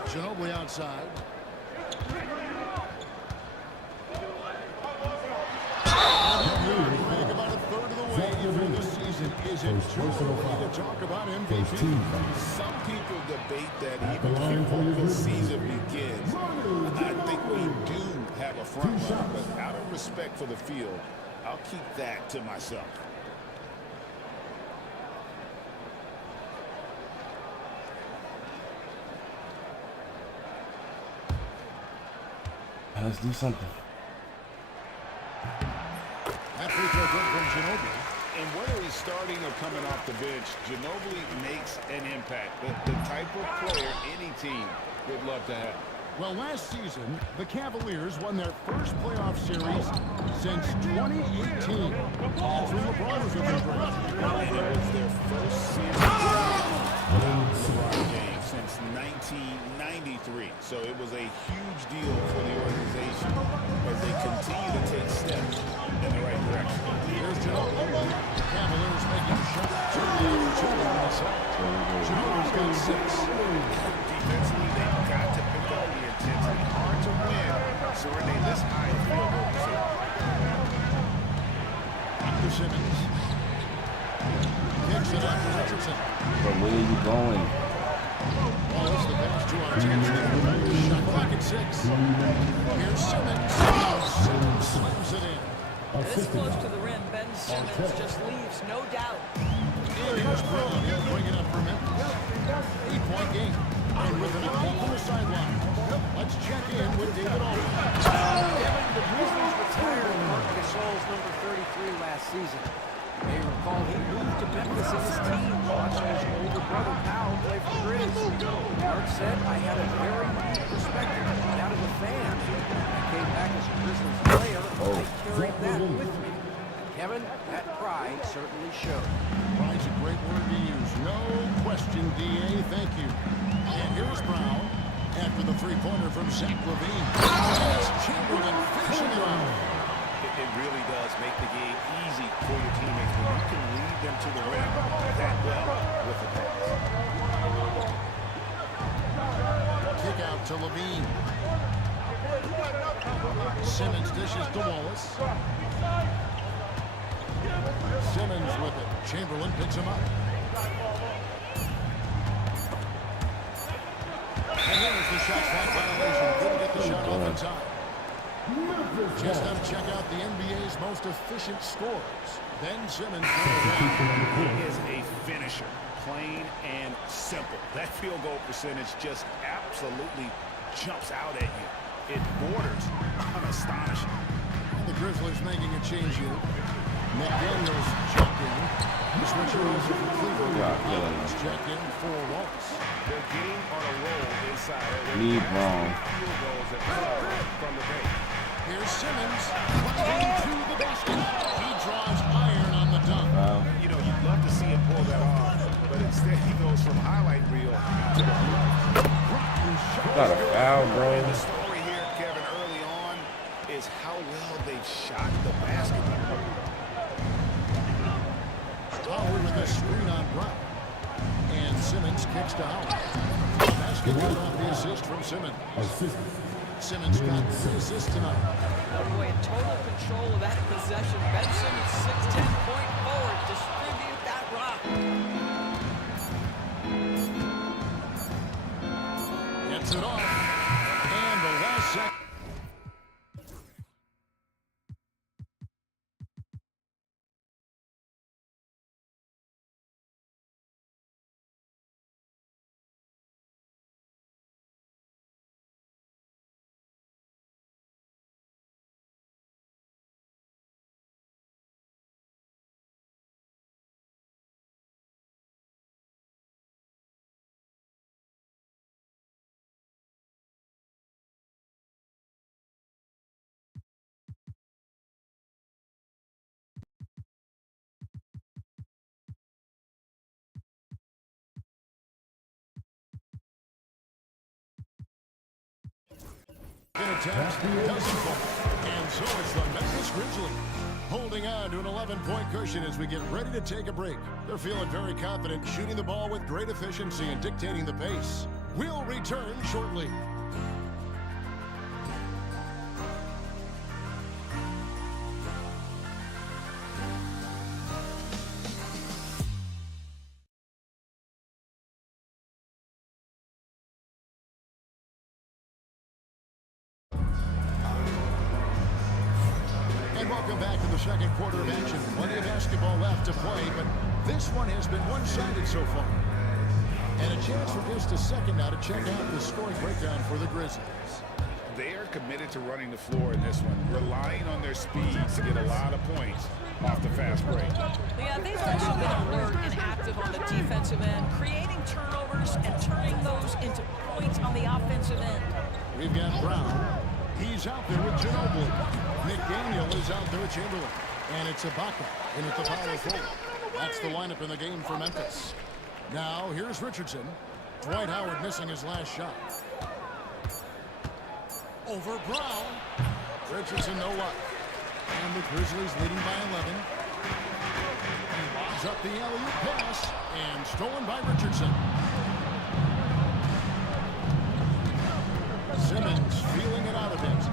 Ginobili outside. Think about a third of the way through the season. Is it too early to talk about MVP? Some people debate that even before the season begins. I think we do have a front runner, but out of respect for the field, I'll keep that to myself. Let's do something. That free throw good from Ginobili. And whether he's starting or coming off the bench, Ginobili makes an impact. The type of player any team would love to have. Well, last season, the Cavaliers won their first playoff series since 2018. That's when LeBron was in the draft. And it was their first series without LeBron James since 1993. So it was a huge deal for the organization as they continue to take steps in the right direction. Here's Ginobili. The Cavaliers making a shot. Ginobili's got 6. Defensively, they've got to pick up the intensity. Hard to win surrendering this high field goal percentage. To Simmons. Kicks it out to Richardson. But where are you going? Wallace, the pass to Arteta. Shot clock at 6. Here's Simmons. Simmons slams it in. This close to the rim, Ben Simmons just leaves, no doubt. And here's Brown. He'll bring it up for Memphis. 8-point game. And with an out from the sideline. Let's check in with David Aldridge. The Grizzlies retired Marc Gasol's number 33 last season. You may recall he moved to Memphis in his team, watching his older brother Powell play for the Grizz. Mark said, I had a very unique perspective out of a fan. I came back as a Grizzlies player, I carried that with me. And Kevin, that pride certainly showed. Pride's a great word to use. No question, D.A. Thank you. And here's Brown after the three-pointer from Zach LaVine. It's Chamberlain finishing it off. It really does make the game easy for your teammates when you can lead them to the rim that well with the pass. Kick out to LaVine. Simmons dishes to Wallace. Simmons with it. Chamberlain picks him up. And there's the shot clock violation. Couldn't get the shot off in time. Just got to check out the NBA's most efficient scorers. Ben Simmons. He is a finisher, plain and simple. That field goal percentage just absolutely jumps out at you. It borders on astonishing. And the Grizzlies making a change here. McDaniels checked in. The switcher also from Cleveland. Checked in for Wallace. They're getting on a roll inside. LeBron. Field goals that from the bench. Here's Simmons running to the basket. He draws iron on the dunk. You know, you'd love to see him pull that off, but instead he goes from highlight reel to the Not a foul, bro. And the story here, Kevin, early on is how well they've shot the basketball. Howard with a screen on Brown. And Simmons kicks to Howard. Basket got off the assist from Simmons. Simmons got 3 assists tonight. Oh boy, in total control of that possession. Ben Simmons, 6'10" point forward. Distribute that rock. Gets it off. And the last second. Attempts doesn't fall. And so it's the Memphis Grizzlies holding on to an 11-point cushion as we get ready to take a break. They're feeling very confident, shooting the ball with great efficiency and dictating the pace. We'll return shortly. Welcome back to the second quarter of action. Plenty of basketball left to play, but this one has been one-sided so far. And a chance for just a second now to check out the scoring breakdown for the Grizzlies. They are committed to running the floor in this one, relying on their speed to get a lot of points off the fast break. Yeah, they've also been alert and active on the defensive end, creating turnovers and turning those into points on the offensive end. We've got Brown. He's out there with Ginobili. McDaniel is out there with Chamberlain. And it's Ibaka in at the power forward. That's the lineup in the game for Memphis. Now, here's Richardson. Dwight Howard missing his last shot. Over Brown. Richardson, no luck. And the Grizzlies leading by 11. He lobs up the alley-oop pass. And stolen by Richardson. Simmons feeling it out a bit.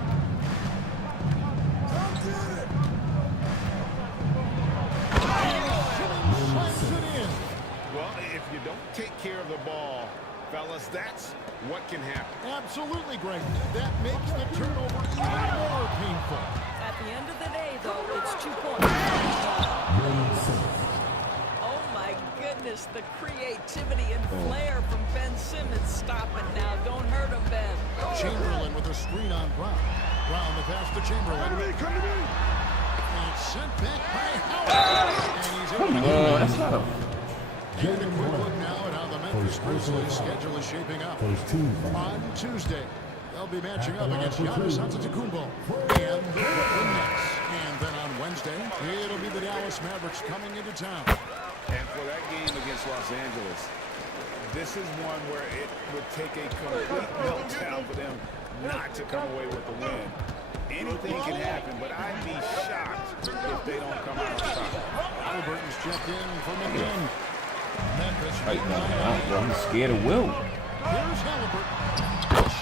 Well, if you don't take care of the ball, Fellas, that's what can happen. Absolutely, Greg. That makes the turnover even more painful. At the end of the day, though, it's 2 points. Oh, my goodness. The creativity and flair from Ben Simmons. Stop it now. Don't hurt him, Ben. Chamberlain with a screen on Brown. Brown the pass to Chamberlain. Come to me. And sent back by Howard. And he's able to on, that's not a... Getting a quick look now at how the Memphis Grizzlies schedule is shaping up. On Tuesday, they'll be matching up against Giannis Antetokounmpo and the Brooklyn Nets. And then on Wednesday, it'll be the Dallas Mavericks coming into town. And for that game against Los Angeles, this is one where it would take a complete meltdown for them not to come away with the win. Anything can happen, but I'd be shocked if they don't come out on top. Halliburton's checked in from again. Memphis. Right now, I'm scared of Will. Here's Halliburton.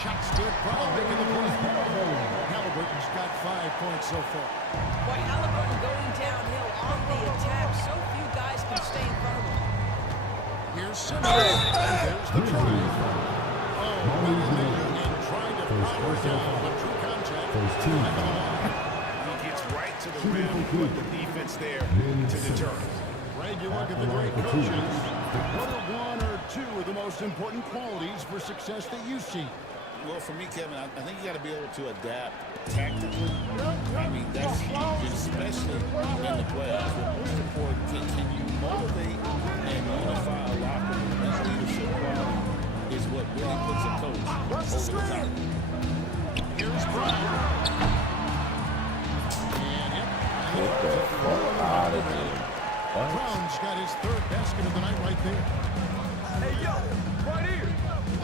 Shot's good. Brown making the play. Halliburton's got 5 points so far. Boy, Halliburton going downhill on the attack. So few guys can stay in front of him. Here's Simmons. And there's the try. Oh, and trying to power down, but true contact. He gets right to the rim, but the defense there to deter him. Greg, you look at the great coaches. What are one or two of the most important qualities for success that you see? Well, for me, Kevin, I think you got to be able to adapt tactically. I mean, that's huge, especially in the playoffs. But most important, can you motivate and unify a locker room? That leadership quality is what really puts a coach over the top. Here's Brown. And yep. Get the fuck out of here. Brown's got his third basket of the night right there. Hey, yo, right here.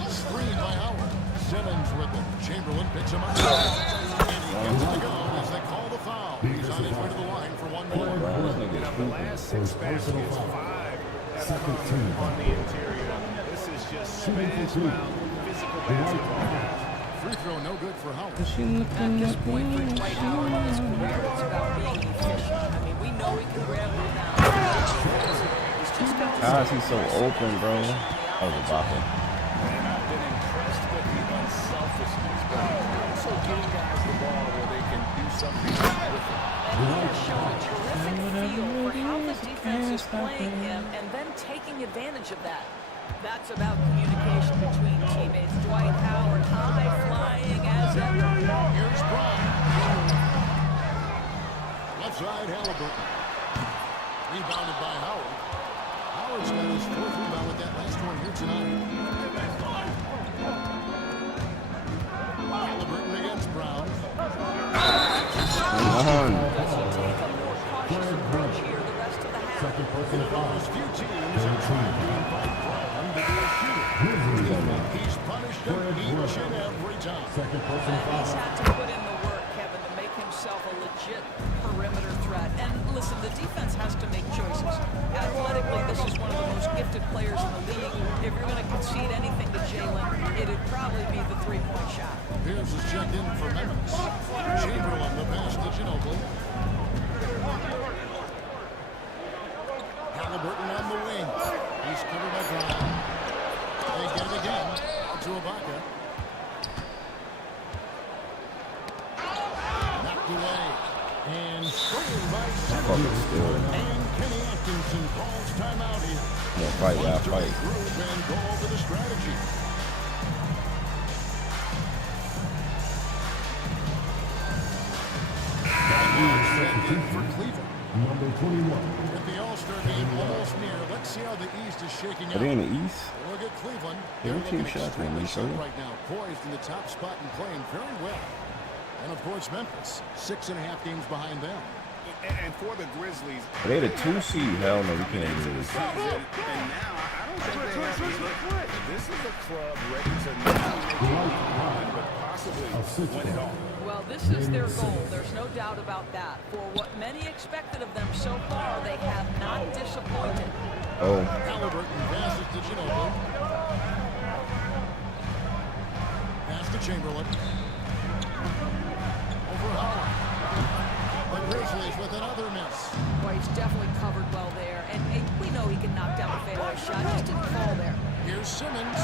Screen by Howard. Simmons with it. Chamberlain picks him up. And he gets it to go as they call the foul. He's on his way to the line for 1 more. Of the last 6 baskets, 5 have come on the interior. This is just smash-mouth, physical basketball. Free throw no good for Howard. At this point for Dwight Howard in his career, it's about being efficient. I mean, we know he can grab rebounds. How is he so open, bro? That was a bopper. And I've been impressed with the unselfishness, but also giving guys the ball where they can do something with it. And he has shown a terrific feel for how the defense is playing him and then taking advantage of that. That's about communication between teammates. Dwight Howard, high flying as ever. Here's Brown. Left side, Halliburton. Rebounded by Howard. Howard's got his 4th rebound with that last one here tonight. Halliburton against Brown. Second personal foul. Those few teams are trying to invite Brown to be a shooter. He's punished him each and every time. Second personal He's foul. had to put in the work, Kevin, to make himself a legit perimeter threat. And listen, the defense has to make choices. Athletically, this is one of the most gifted players in the league. If you're going to concede anything to Jalen, it'd probably be the three-point shot. Pierce is checked in for Memphis. Chamberlain, the pass to Ginobili. Halliburton on the wing. He's covered by Brown. They get it again. Out to Ibaka. Knocked away. And stolen by Simmons. And Kenny Atkinson calls timeout here. Yeah, fight, yeah, fight. And go over the strategy. For Cleveland. Number 21. With the All-Star game almost near, let's see how the East is shaking out. Are they in the East? Look at Cleveland. Their They're team looking shot them, extremely sharp so. right now, poised in the top spot and playing very well. And of course, Memphis, 6.5 games behind them. And for the Grizzlies, Are they the 2 seed? Hell no, we can't do this. and now I don't think they have to. This is a club ready to not make it run, but possibly win it all. Well, this is their goal. There's no doubt about that. For what many expected of them so far, they have not disappointed. Oh. Halliburton passes to Ginobili. Pass to Chamberlain. Over Howard. The Grizzlies with another miss. Boy, he's definitely covered well there. And we know he can knock down a fadeaway shot. Just didn't fall there. Here's Simmons.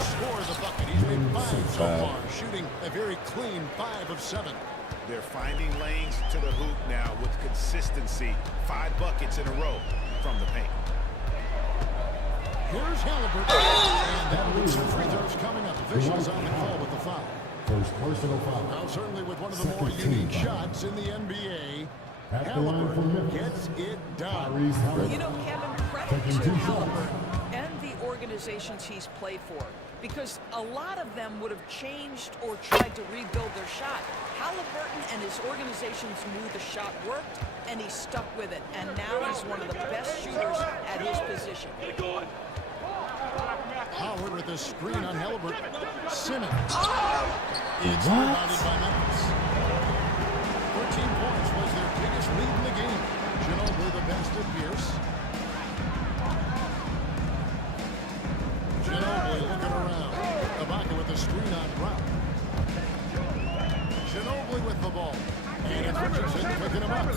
score the bucket. He's made 5 so far, shooting a very clean 5 of 7. They're finding lanes to the hoop now with consistency. 5 buckets in a row from the paint. Here's Halliburton. And that'll be some free throws coming up. Officials on the call with the foul. First personal foul. Now certainly with one of the more unique shots in the NBA. Halliburton gets it done. You know, Kevin, credit to Halliburton and the organizations he's played for, because a lot of them would have changed or tried to rebuild their shot. Halliburton and his organizations knew the shot worked, and he stuck with it. And now he's one of the best shooters at his position. Howard with the screen on Halliburton. Simmons. It's rebounded by Memphis. 14 points was their biggest lead in the game. Ginobili the best at Pierce. Ginobili looking around. Ibaka with the screen on Brown. Ginobili with the ball. And it's Richardson picking him up.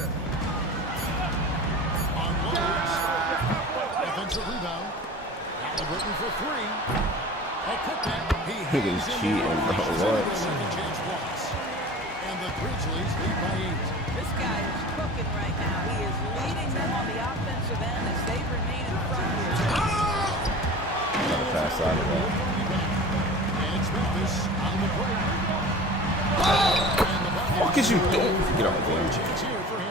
On Williams. Defensive rebound. Halliburton for 3. A putback. He is cheating, bro. Second chance blocks. And the Grizzlies lead by 8. This guy is cooking right now. He is leading them on the offensive end as they remain in front here. Gotta pass out of that. And it's Memphis on the break. What is you doing? Get off the game. Chance here for him.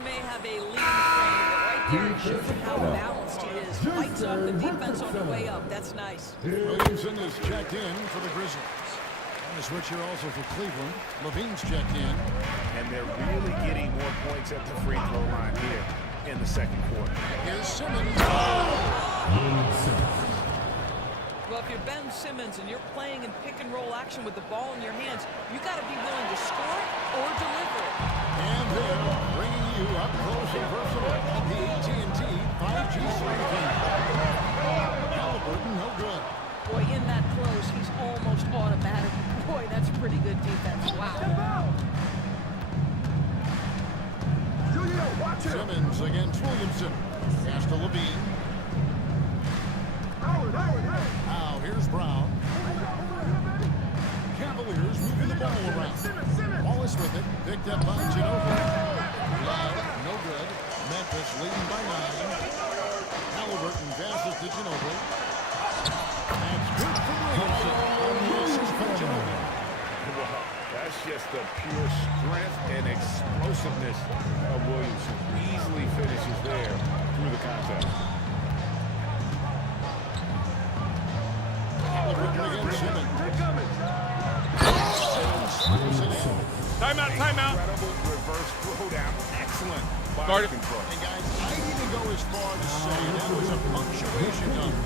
May have a leading frame, but right there it shows you how balanced he is. Lights up the defense on the way up. That's nice. Williamson is checked in for the Grizzlies. And a switch here also for Cleveland. Levine's checked in. And they're really getting more points at the free throw line here in the second quarter. Here's Simmons. Well, if you're Ben Simmons and you're playing in pick-and-roll action with the ball in your hands, you got to be willing to score it or deliver it. And they're bringing you up close and personal at the AT&T 5G Superteam. Halliburton, no good. Boy, in that close, he's almost automatic. Boy, that's pretty good defense. Wow. Simmons against Williamson. Pass to Levine. Now here's Brown. Cavaliers moving the ball around. Wallace with it. Picked up by Ginobili. Love, no good. Memphis leading by 9. Halliburton passes to Ginobili. That's good for Williamson. Misses for Ginobili. Wow, that's just the pure strength and explosiveness of Williamson. Easily finishes there through the contact. Timeout. Incredible reverse throwdown. Excellent Guard body it. control. And guys, I'd even go as far to say that was a punctuation number.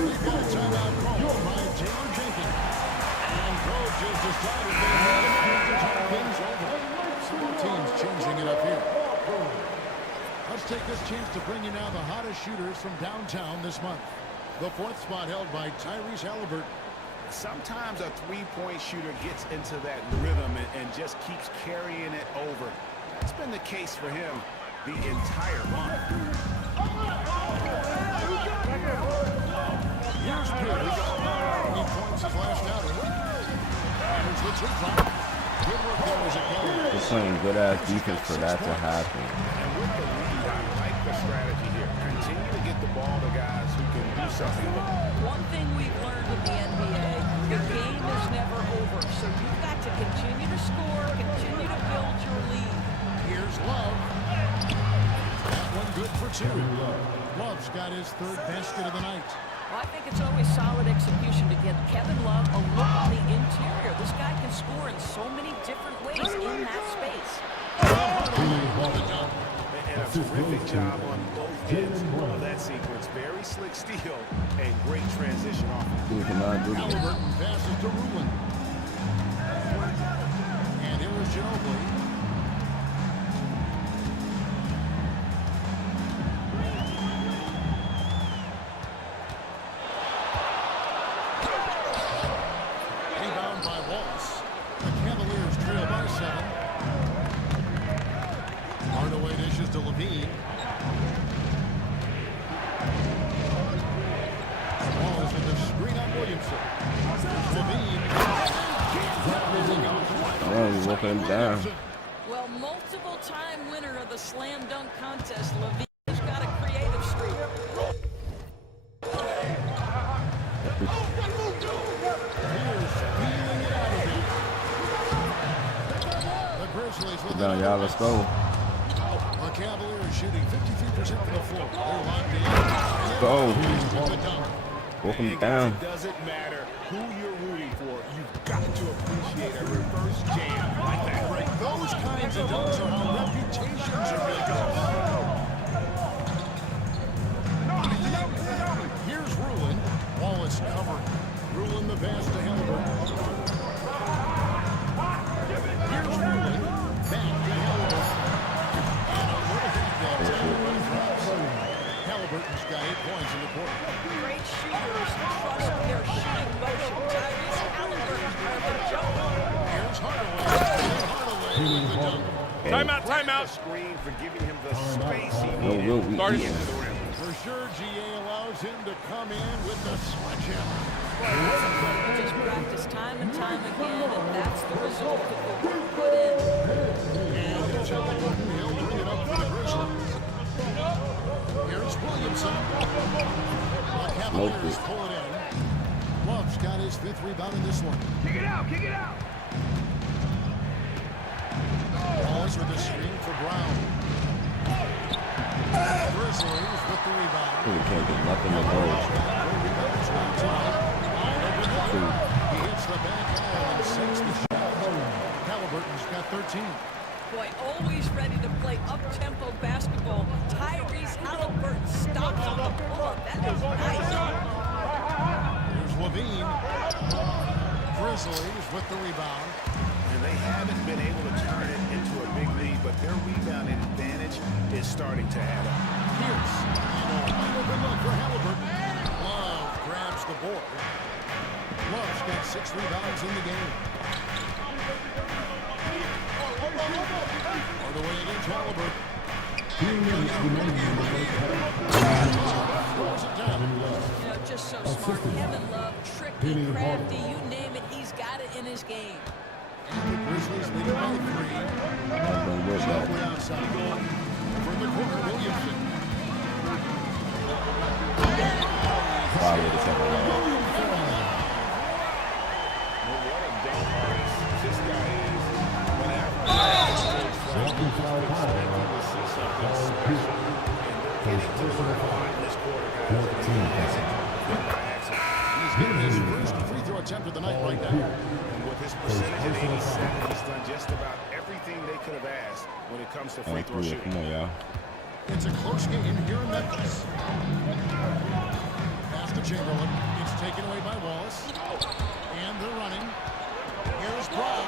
We've got a timeout call by Taylor Jenkins. And coach has decided to talk things over. Teams changing it up here. Let's take this chance to bring you now the hottest shooters from downtown this month. The 4th spot held by Tyrese Halliburton. Sometimes a three-point shooter gets into that rhythm and just keeps carrying it over. That's been the case for him the entire month. Here's Pierce. He points his last outing. Here's the two-top. Good work there as it goes. Just playing good-ass defense for that to happen. And with the lead, I like the strategy here. Continue to get the ball to guys who can do something with it. One thing we've learned in the NBA, the game is never over. So you've got to continue to score, continue to build your lead. Here's Love. That one good for 2. Love's got his 3rd basket of the night. Well, I think it's always solid execution to get Kevin Love a look on the interior. This guy can score in so many different ways in that space. And a terrific job on both ends of that sequence. Very slick steal and great transition offense. Halliburton passes to Rulin. And here is Ginobili. Rebound by Wallace. The Cavaliers trail by 7. Hardaway dishes to Levine. Wallace with the screen on Williamson. Levine. Oh, he's walking him down. Well, multiple-time winner of the slam dunk contest, Levine has got a creative streak. Get down, y'all. Let's go. The Cavaliers shooting 53% from the floor. They're locked in. Let's go. Walk him down. It doesn't matter who you're rooting for. You've got to appreciate a reverse jam like that. Right, those kinds of dunks are how reputations are built. Here's Rulin. Wallace covered. Rulin the pass to Halliburton. Here's Rulin. Back to Halliburton. And a little hit that time when it drops. Halliburton's got 8 points in the quarter. Great shooters trust their shooting motion. Tyrese Halliburton for the jump. Here's Hardaway. Hardaway with the dunk. Timeout, timeout. Screen for giving him the space he No, needed. we'll For sure, GA allows him to come in with the sledgehammer. Just practice time and time again, and that's the result of the work put in. And here's Halliburton. He'll bring it up for the Grizzlies. Here's Williamson. The Cavaliers pull it in. Love's got his 5th rebound in this one. Kick it out, kick it out. Wallace with the screen for Brown. Grizzlies with the rebound. We can't get nothing to go. He hits the back iron and sinks the shot. Halliburton's got 13. Boy, always ready to play up-tempo basketball. Tyrese Halliburton stops on the pull-up. That is nice. Here's Levine. Grizzlies with the rebound. And they haven't been able to turn it into a big lead, but their rebounding advantage is starting to add up. Pierce. And a good look for Halliburton. Love grabs the board. Love's got 6 rebounds in the game. All the way against Halliburton. You know, just so smart. Kevin Love, tricky, crafty, you name it, he's got it in his game. The Grizzlies leading by 3. Softly outside. From the corner, Williamson. Violated second round. What a dangerous this guy is. He's getting his first free throw attempt of the night right now. And with his percentage at 87, he's done just about everything they could have asked when it comes to free throw shooting. Come on, y'all. It's a close game here in Memphis. Pass to Chamberlain. It's taken away by Wallace. And they're running. Here's Brown.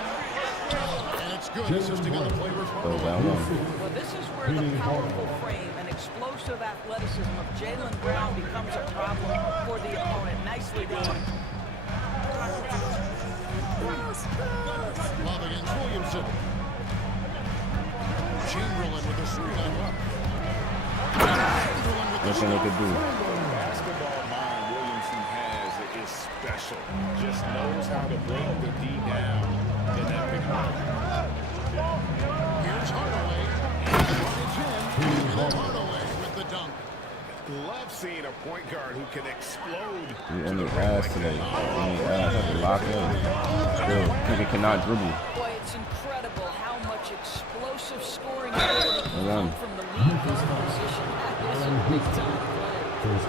And it's good, assisting on the play with Hardaway. Well, this is where the powerful frame and explosive athleticism of Jaylen Brown becomes a problem for the opponent. Nicely done. Love against Williamson. Chamberlain with the screen on Love. Nothing they could do. The basketball mind Williamson has is special. Just knows how to break the D down in that big moment. Here's Hardaway. And Hardaway with the dunk. Love seeing a point guard who can explode. We on the ass today. On the ass. Have to lock in. Still, nigga cannot dribble. Boy, it's incredible how much explosive scoring ability can come from the lead position. That is a big-time play.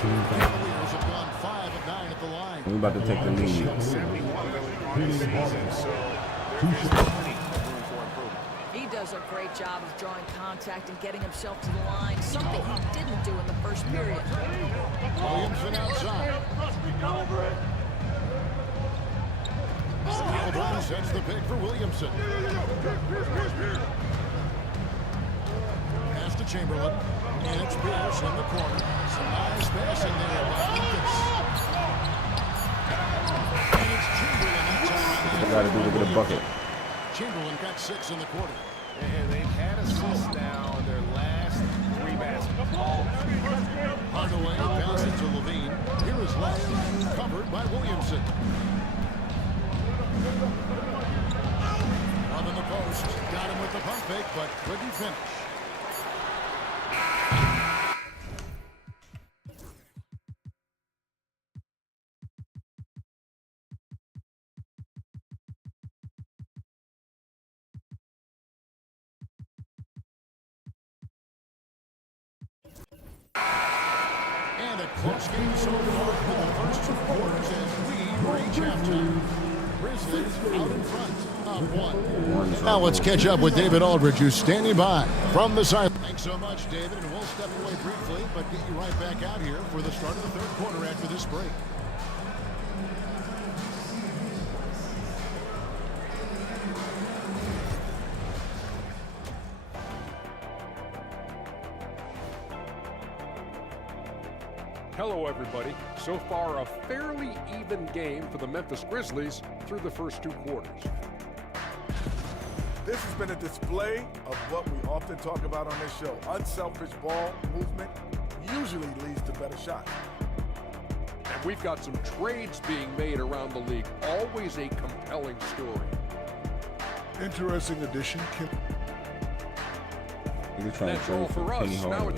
Cavaliers have gone 5 of 9 at the line. We about to take the lead. 71 early on this season, so there is plenty of room for improvement. He does a great job of drawing contact and getting himself to the line, something he didn't do in the first period. Williamson outside. Halliburton sets the pick for Williamson. Pass to Chamberlain. And it's Pierce in the corner. Some nice passing there by Memphis. And it's Chamberlain. Got to do to get a bucket. Chamberlain got 6 in the quarter. And they've had assists now in their last 3 baskets. Hardaway passes to Levine. Here is Love, covered by Williamson. Love in the post. Got him with the pump fake, but couldn't finish. And a close game so far for the first 2 quarters as we reach halftime. Grizzlies out in front, up 1. Now let's catch up with David Aldridge, who's standing by from the side. Thanks so much, David, and we'll step away briefly, but get you right back out here for the start of the 3rd quarter after this break. Hello, everybody. So far, a fairly even game for the Memphis Grizzlies through the first 2 quarters. This has been a display of what we often talk about on this show. Unselfish ball movement usually leads to better shots. And we've got some trades being made around the league. Always a compelling story. Interesting addition. That's all for us. Now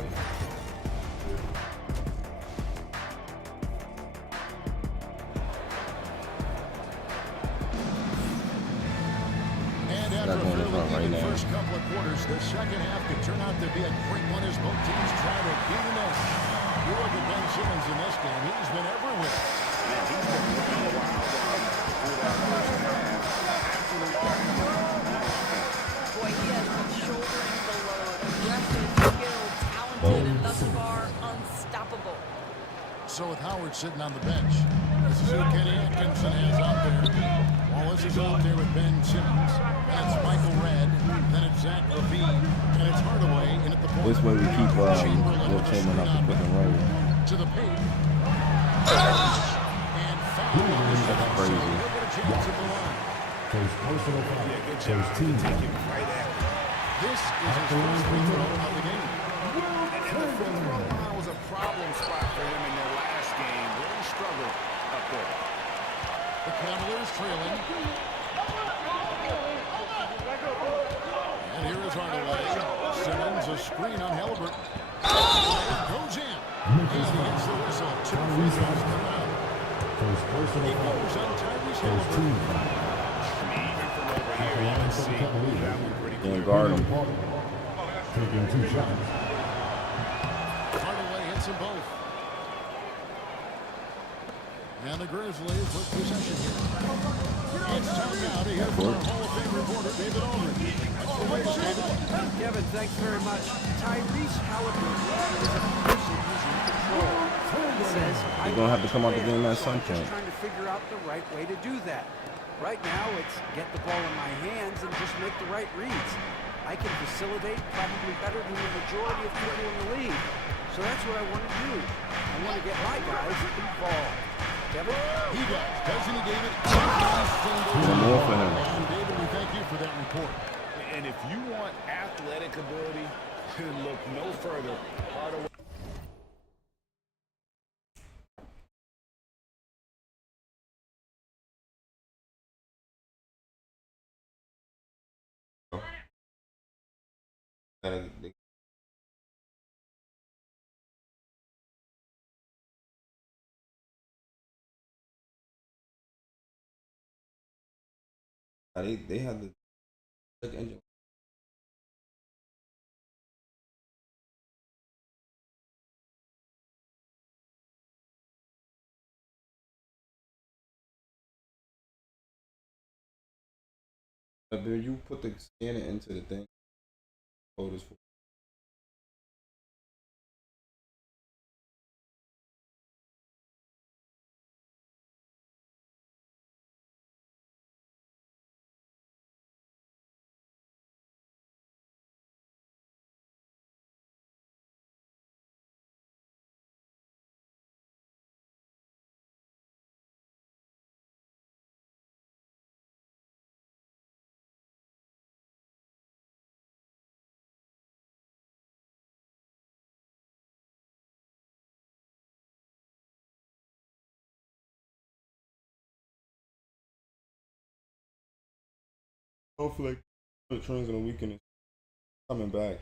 The first couple of quarters, the second half could turn out to be a great one as both teams try to gain an edge. You look at Ben Simmons in this game, he's been everywhere. Man, he's been running wild through that first half. Boy, he has been shouldering the load. Aggressive, skilled, talented, and thus far unstoppable. So with Howard sitting on the bench, this is who Kenny Atkinson has out there. Wallace is out there with Ben Simmons. That's Michael Redd. Then it's Zach LaVine. And it's Hardaway in at the point. This way we keep Will Chamberlain off the pick and roll. To the paint. And foul. That's crazy. He'll get a chance at the line. First personal foul. First team foul. This is his first free throw of the game. And the free throw line was a problem spot for him in their last game. Really struggled up there. The Cavaliers trailing. And here is Hardaway. Simmons, a screen on Halliburton. Goes in. And he hits the whistle. 2 free throws come out. First personal He foul. goes on Tyrese First team Halliburton. foul. Even from over here, you can see that one pretty clear. Can't guard him. Taking 2 shots. Hardaway hits them both. And the Grizzlies with possession here. It's time now to hear from our Hall of Fame reporter, David Aldridge. David. Kevin, thanks very much. Tyrese Halliburton is a person who's in control. He says, You're going to have to come out the game at some I'm point. just trying to figure out the right way to do that. Right now, it's get the ball in my hands and just make the right reads. I can facilitate probably better than the majority of people in the league. So that's what I want to do. I want to get my guys involved. Kevin? He does. Doesn't he, David? More for him. And David, we thank you for that report. And if you want athletic ability, look no further. Hardaway. They had the engine. But then you put the scanner into the thing. Code is for don't feel like the trains on the weekend is coming back.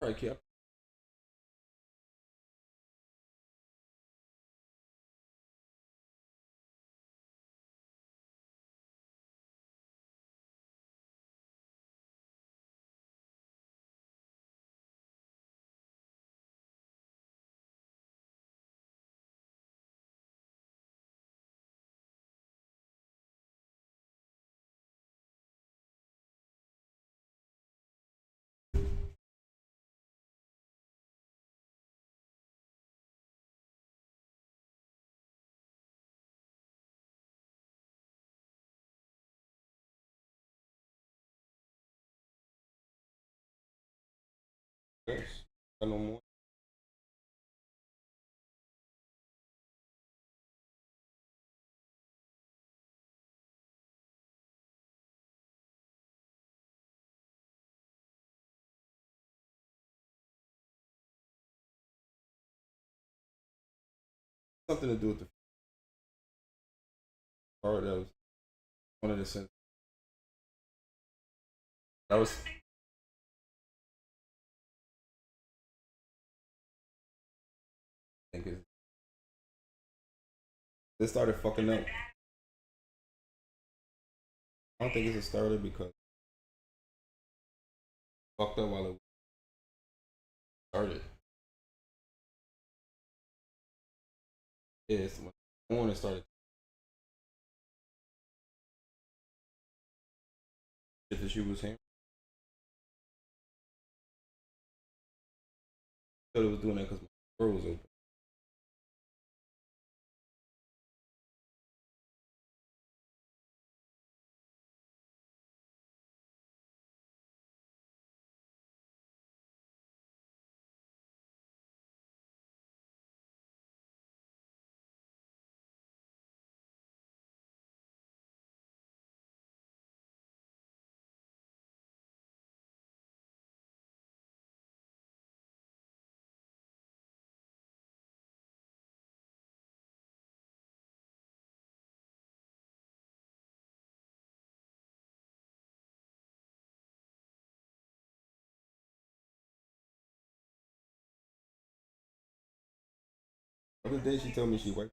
All right, Cap. Yes. No more. Something to do with the part that was one of the sense. That was I think they started fucking up. I don't think it's a starter because fucked up while it started. Yeah, it's when it started. If the shoe was him, I thought it was doing that because my door was open. The other day she told me she wiped.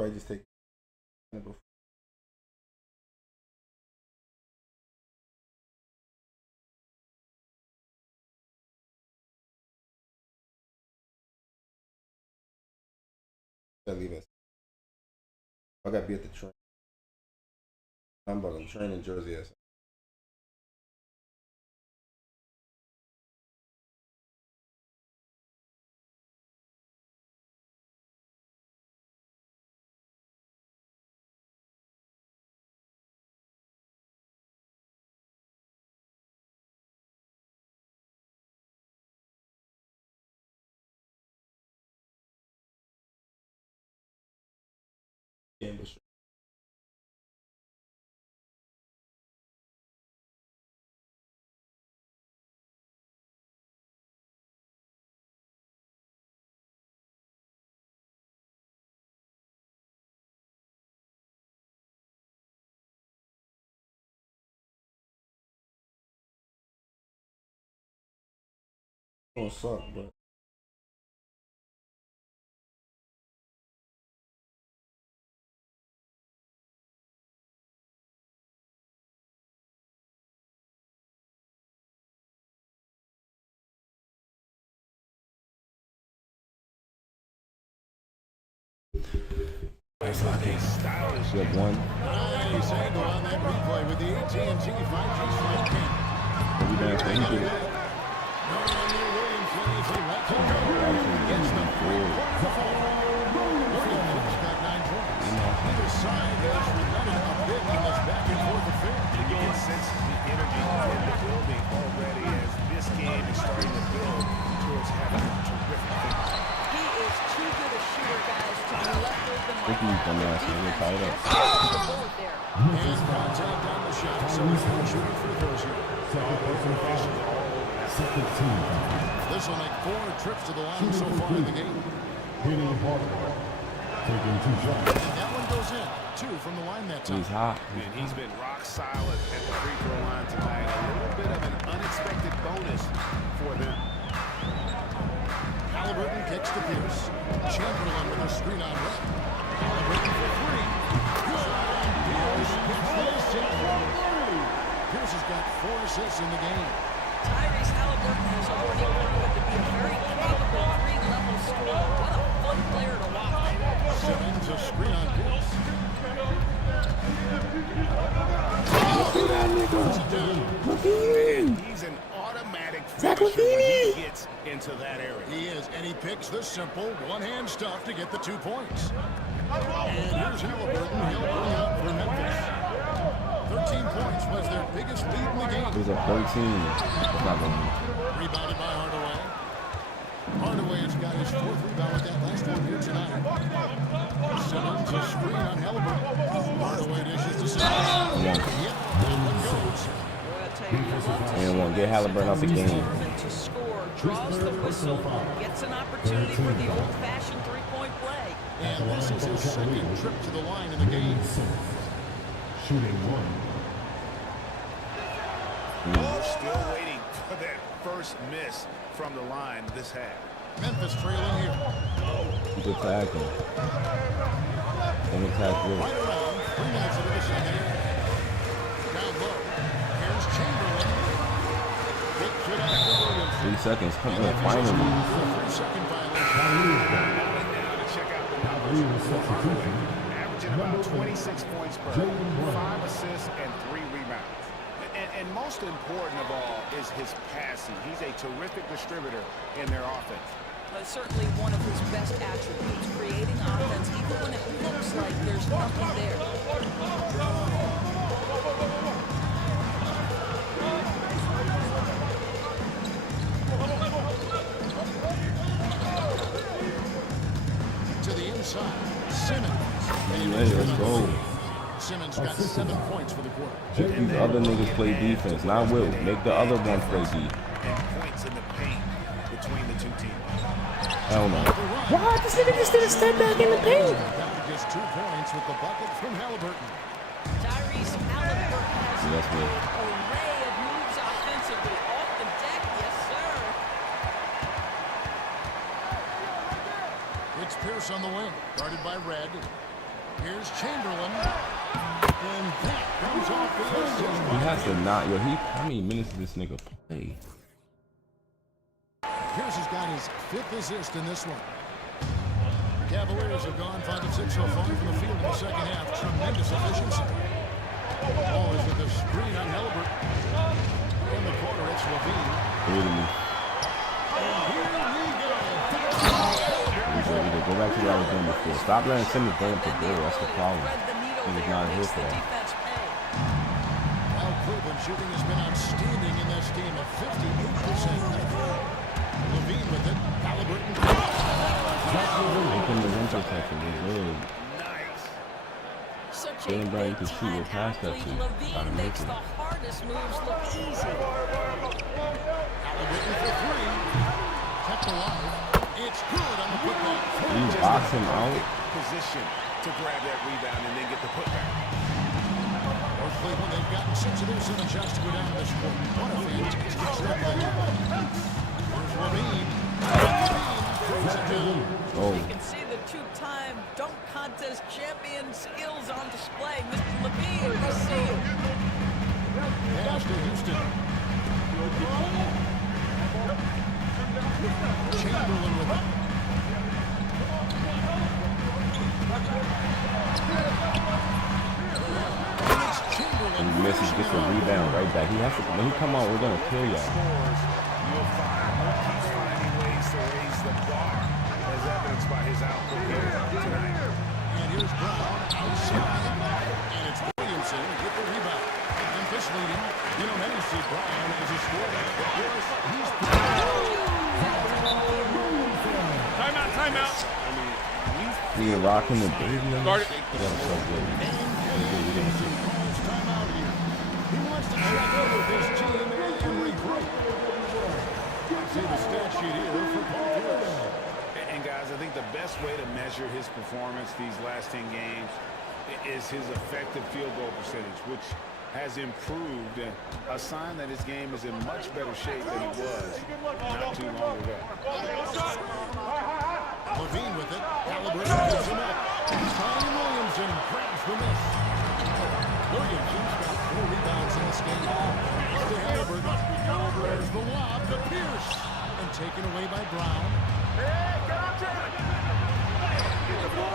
Probably just take it before. I leave it. I gotta be at the train. I'm about to train in Jersey. Yeah, but sure. It's gonna suck, but She up one. Nice angle on that replay with the AT&T 5G Smart King. Every damn thing he did. Gets them forward. Williams got 9 points. Either side has relented a bit in this back and forth affair. You can sense the energy in the building already as this game is starting to build towards having a terrific finish. He is too good a shooter, guys, to be left open like He's dumbass. He's tied up. And contact on the shot. So he's not shooting free throws here. Second team. This will make 4 trips to the line so far in the game. Hitting harder. Taking 2 shots. And that one goes in. 2 from the line that time. He's hot. And he's been rock solid at the free throw line tonight. A little bit of an unexpected bonus for them. Halliburton kicks to Pierce. Chamberlain with a screen on right. Halliburton for 3. Good on Pierce. Pierce has got 4 assists in the game. Tyrese Halliburton has already proven to be a very capable 3-level scorer. What a fun player to watch. Simmons a screen on Pierce. And he's an automatic finisher when he gets into that area. He is, and he picks the simple one-hand stuff to get the 2 points. And here's Halliburton. He'll bring up for Memphis. 13 points was their biggest lead in the game. He's at 13. Rebounded by Hardaway. Hardaway has got his 4th rebound with that last one here tonight. Simmons a screen on Halliburton. Hardaway dishes to Simmons. Yep, that one goes. And one. Get Halliburton out the game. To score, draws the whistle, gets an opportunity for the old-fashioned 3-point play. And this is his 2nd trip to the line in the game. Shooting 1. We're still waiting for that first miss from the line this half. Memphis trailing here. Good tackle. And attack good. Right around 3 minutes into the second half. Down low. Here's Chamberlain. Quick fit out to Williams. 3 seconds. Come on, finally. 3-second violation. Now to check out the numbers. Averaging about 26 points per game, 5 assists and 3 rebounds. And most important of all is his passing. He's a terrific distributor in their offense. Certainly one of his best attributes, creating offense even when it looks like there's nothing there. To the inside, Simmons. Hey, let's go. Simmons got 7 points for the quarter. Make these other niggas play defense, not Will. Make the other one play D. And points in the paint between the 2 teams. Hell no. What? This nigga just did a step back in the paint. Down to just 2 points with the bucket from Halliburton. Tyrese Halliburton has That's good. an array of moves offensively. Off the deck, yes, sir. It's Pierce on the wing, guarded by Red. Here's Chamberlain. And that comes off the assist. He has to not, yo, how many minutes did this nigga play? Pierce has got his 5th assist in this one. Cavaliers have gone 5 of 6 so far from the field in the second half. Tremendous efficiency. Ball is with the screen on Halliburton. In the corner, it's Levine. And here we go. Go back to what I was doing before. Stop letting Simmons go up the door. That's the problem. He's not here for that. Now Cleveland shooting has been outstanding in this game at 58%. Levine with it. Halliburton. Making the rim protection. He's good. Jalen Brown, you can shoot with pass that to. Levine makes the hardest moves look easy. Halliburton for 3. Kept alive. It's good on the putback. You box him out. Position to grab that rebound and then get the putback. North Cleveland, they've gotten 6 of their 7 shots to go down this quarter. What a fantastic trip they have. Here's Levine. Oh. You can see the 2-time dunk contest champion skills on display. Mr. Levine, we see you. Pass to Houston. Chamberlain with it. that. He has to. When he come out, we're gonna kill y'all. You'll find he keeps finding ways to raise the bar, as evidenced by his output here tonight. And here's Brown outside, and it's Williamson with the rebound. Memphis leading. You don't ever see Brown as a scorer. He's Timeout. We are rocking the baby. Guard it. That's so good. timeout here. He wants to check in with his team and regroup. See the stat sheet here for Paul Pierce. And guys, I think the best way to measure his performance these last 10 games is his effective field goal percentage, which has improved, a sign that his game is in much better shape than it was not too long ago. Levine with it. Halliburton gives him up. Zion Williamson grabs the miss. Williamson's got 4 rebounds in this game. To Halliburton. There's the lob to Pierce. And taken away by Brown.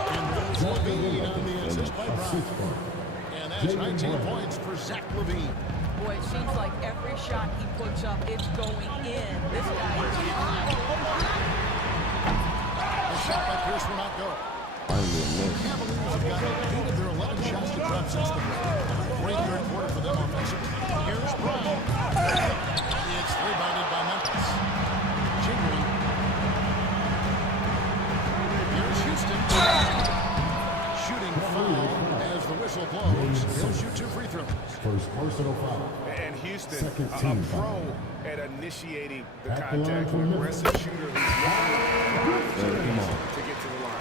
And there's Levine on the assist by Brown. And that's 19 points for Zach Levine. Boy, it seems like every shot he puts up, it's going in. This guy is hot. The shot by Pierce will not go. The Cavaliers have got 8 of their 11 shots to drop since the break. Great third quarter for them offensively. Here's Brown. It's rebounded by Memphis. Chamberlain. Here's Houston. Shooting foul as the whistle blows. He'll shoot 2 free throws. First personal foul. And Houston, Second a team pro foul. at initiating the At the line contact, for an Memphis. aggressive shooter who's to get to the line.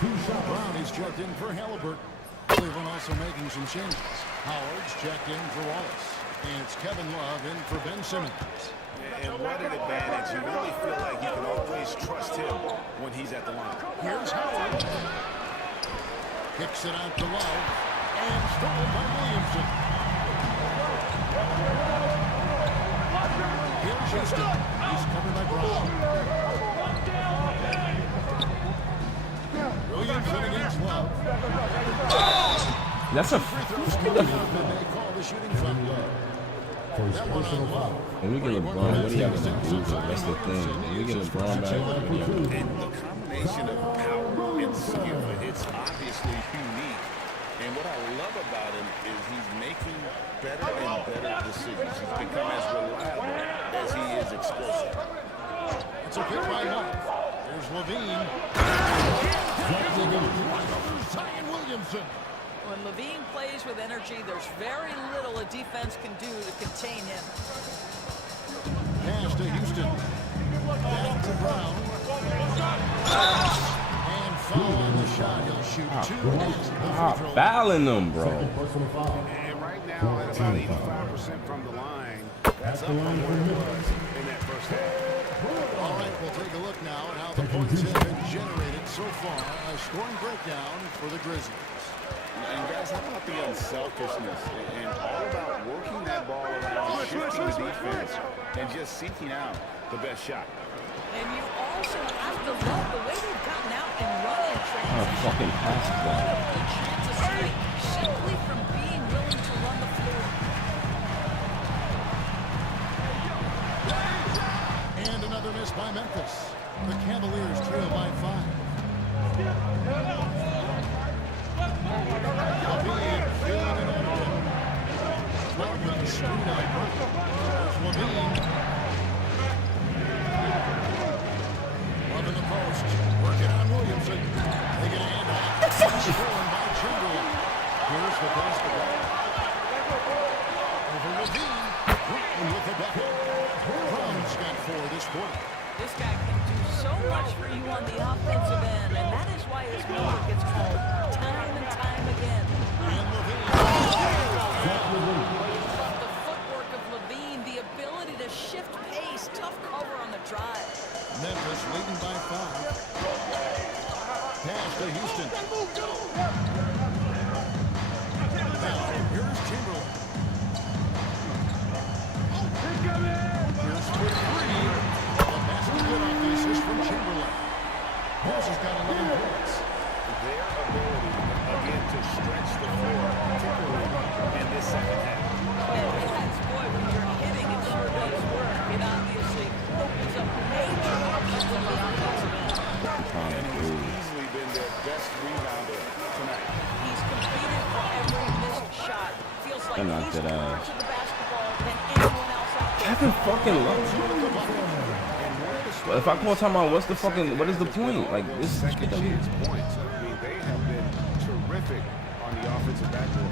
Brown is checked in for Halliburton. Cleveland also making some changes. Howard's checked in for Wallace. And it's Kevin Love in for Ben Simmons. And what an advantage. You really feel like you can always trust him when he's at the line. Here's Howard. Kicks it out to Love. And stolen by Williamson. Here's Houston. He's covered by Brown. Williamson against Love. That's a Free throws coming up, and they call the shooting foul. First personal foul. when we get LeBron, what do y'all gonna do? That's the thing. When we get LeBron back, what do y'all gonna do? And the combination of power and skill, it's obviously unique. And what I love about him is he's making better and better decisions. He's become as reliable as he is explosive. It's a pick by Love. There's Levine. Zion Williamson. When Levine plays with energy, there's very little a defense can do to contain him. Pass to Houston. Back to Brown. And foul on the shot. He'll shoot 2 against the free throw. Fouling them, bro. Personal foul. And right now, at about 85% from the line, that's up from where it was in that first half. All right, we'll take a look now at how the points have been generated so far. A scoring breakdown for the Grizzlies. And guys, how about the unselfishness and all about working that ball around, shifting the defense, and just seeking out the best shot. And you also have to love the way they've gotten out and run in transition. Fucking pass A that. good chance of straight simply from being willing to run the floor. And another miss by Memphis. The Cavaliers trail by 5. Levine feeling it out again. Love with the screen out. There's Levine. Love in the post. Working on Williamson. They get a handoff. Stolen by Chamberlain. Here's the basketball. Over Levine. Brown with the bucket. Brown's got 4 this quarter. This guy can do so much for you on the offensive end, and that is why his number gets called time and time again. And Levine. The footwork of Levine, the ability to shift pace, tough cover on the drive. Memphis leading by 5. Pass to Houston. Now, here's Chamberlain. Here's for 3. The basket good off the assist from Chamberlain. Horse has got 11 points. Their ability, again, to stretch the floor, particularly in this second half. And that's, boy, when you're hitting can fucking love. But if I call time out, what is the point? Like this Second chance points. I mean, they have been terrific on the offensive backboard.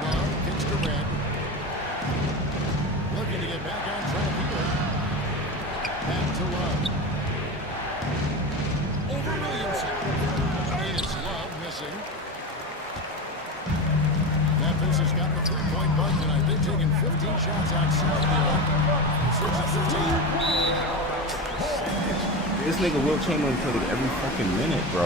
Love kicks to Red. Looking to get back on track here. Back to Love. Over Williamson. It's Love missing. Memphis has got the three-point bug tonight. They've taken 15 shots outside the arc. This nigga Will Chamberlain played it every fucking minute, bro.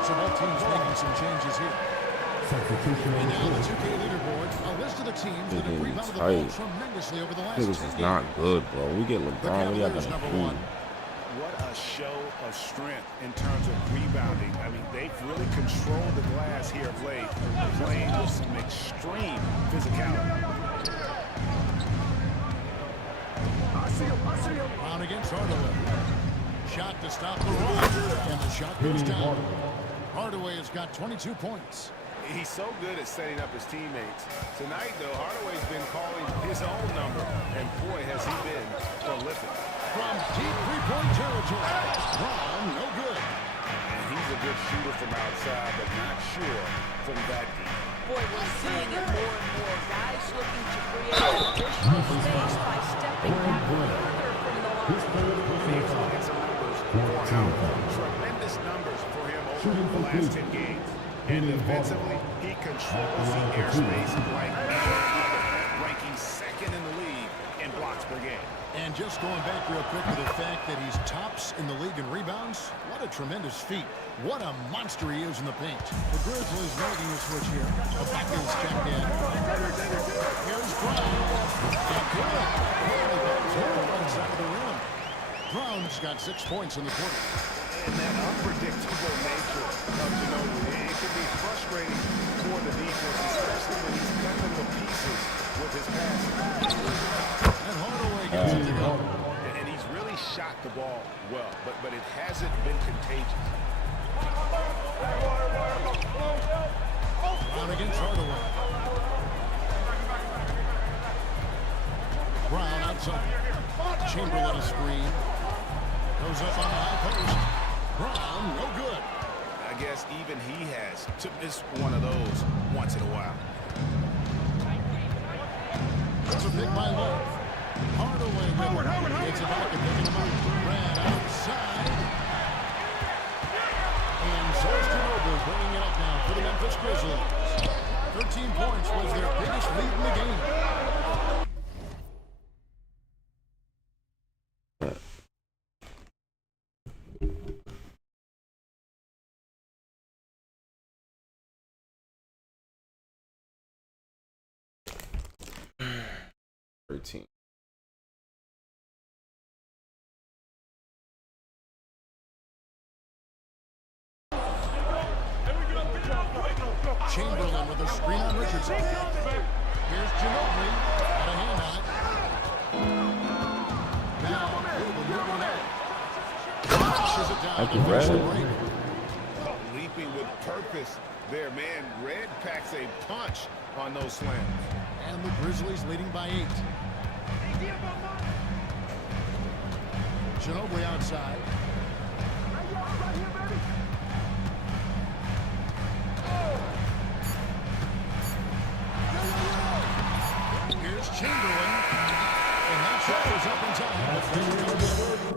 So both teams making some changes here. And now the 2K leaderboard, a list of the teams that have rebounded the ball tremendously over the last 10 This games. is not good, bro. We get LeBron, we got to improve. What a show of strength in terms of rebounding. I mean, they've really controlled the glass here of late, playing with some extreme physicality. On against Hardaway. Shot to stop the run, and the shot goes down. Hardaway has got 22 points. He's so good at setting up his teammates. Tonight, though, Hardaway's been calling his own number, and boy, has he been prolific. From deep three-point territory, Brown, no good. And he's a good shooter from outside, but not sure from that deep. Boy, we're seeing it more and more. Guys looking to create additional space by stepping back further from the line. Let's look at some numbers for Howard. Tremendous numbers for him over the last 10 games. And defensively, he controls the airspace like no other, ranking second in the league in blocks per game. And just going back real quick to the fact that he's tops in the league in rebounds, what a tremendous feat. What a monster he is in the paint. The Grizzlies making a switch here. Abaku's checked in. Here's Brown. And good. Really bad on the right side of the rim. Brown's got 6 points in the quarter. And that unpredictable nature of Ginobili, it can be frustrating for the defense, especially when he's cutting the pieces with his passing. And Hardaway gets it to go. And he's really shot the ball well, but it hasn't been contagious. Brown against Hardaway. Brown outside. Chamberlain a screen. Goes up on the high post. Brown, no good. I guess even he has to miss one of those once in a while. That's a pick by Love. Hardaway with it. Gets it back and picking him up. Ran outside. And Zoe's Ginobili bringing it up now for the Memphis Grizzlies. 13 points was their biggest lead in the game. Chamberlain with a screen on Richardson. Here's Ginobili. Got a hand on it. Now, moving out. Pushes it down. Leaping with purpose there, man. Red packs a punch on those slams. And the Grizzlies leading by 8. Ginobili outside. Here's Chamberlain. And that shot was up in time.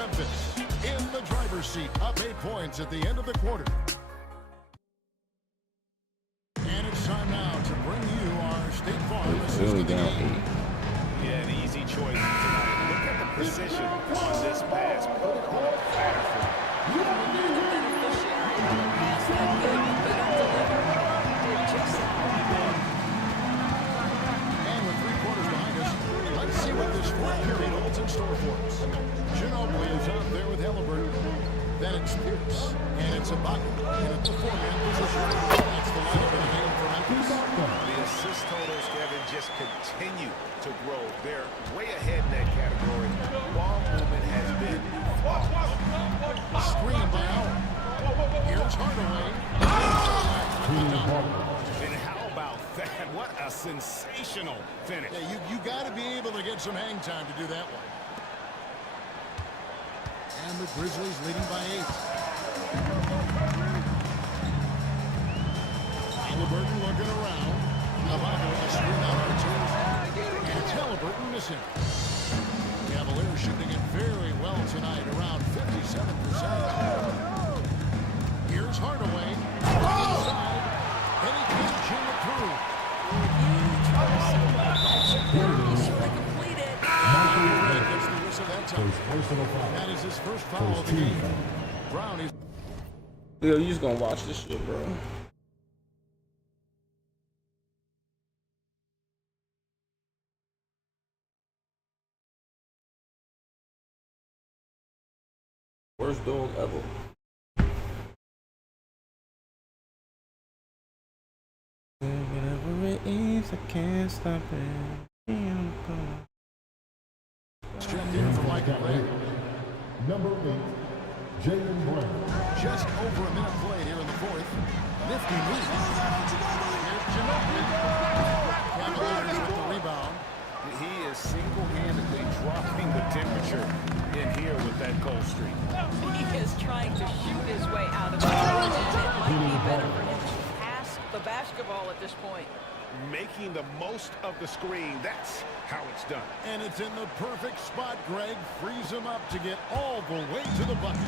Memphis in the driver's seat, up 8 points at the end of the quarter. And it's time now to bring you our State Farm assistant game. Yeah, an easy choice tonight. Look at the precision on this pass. Put it on a platter for him. The beneficiary of a pass that good, you better deliver. He did just that. And with 3 quarters behind us, let's see what this fourth period holds in store for us. Ginobili is out there with Halliburton. Then it's Pierce, and it's Ibaka. And it's the 4-man position. That's the lineup in the game for Memphis. The assist totals, Kevin, just continue to grow. They're way ahead in that category. Ball movement has been flawless. Screen by Howard. Here's Hardaway. And how about that? What a sensational finish. Yeah, you got to be able to get some hang time to do that one. And the Grizzlies leading by 8. Halliburton looking around. Ibaka with a screen on R2. And it's Halliburton missing. Cavaliers shooting it very well tonight, around 57%. Here's Hardaway. Inside. And he can't jam it through. That is his first foul of the game. Brown is. Yo, you just gonna watch this shit, bro. Worst dog ever. Whatever it is, I can't stop it. Checked in for Michael Ray. Number 8, Jaylen Brown. Just over a minute played here in the fourth. Nifty move. Here's Ginobili. Cavaliers with the rebound. He is single-handedly dropping the temperature in here with that cold streak. He is trying to shoot his way out of it. It might be better for him to pass the basketball at this point. Making the most of the screen. That's how it's done. And it's in the perfect spot, Greg. Frees him up to get all the way to the bucket.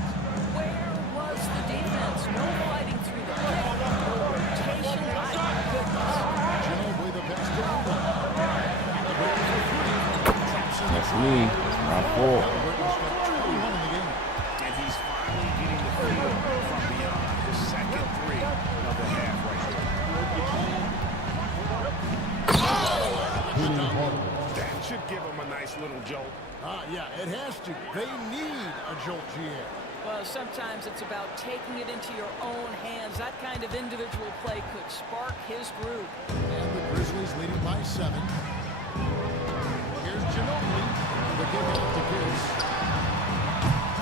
Where was the defense? No fighting through the play. No rotation. My goodness. Ginobili the best to Halliburton for 3. That's me. That's my fault. Halliburton's got 21 in the game. And he's finally getting the field from beyond the second 3 of the half right there. That should give him a nice little jolt. Yeah, it has to. They need a jolt GA. Well, sometimes it's about taking it into your own hands. That kind of individual play could spark his groove. And the Grizzlies leading by 7. Here's Ginobili. The kick out to Pierce.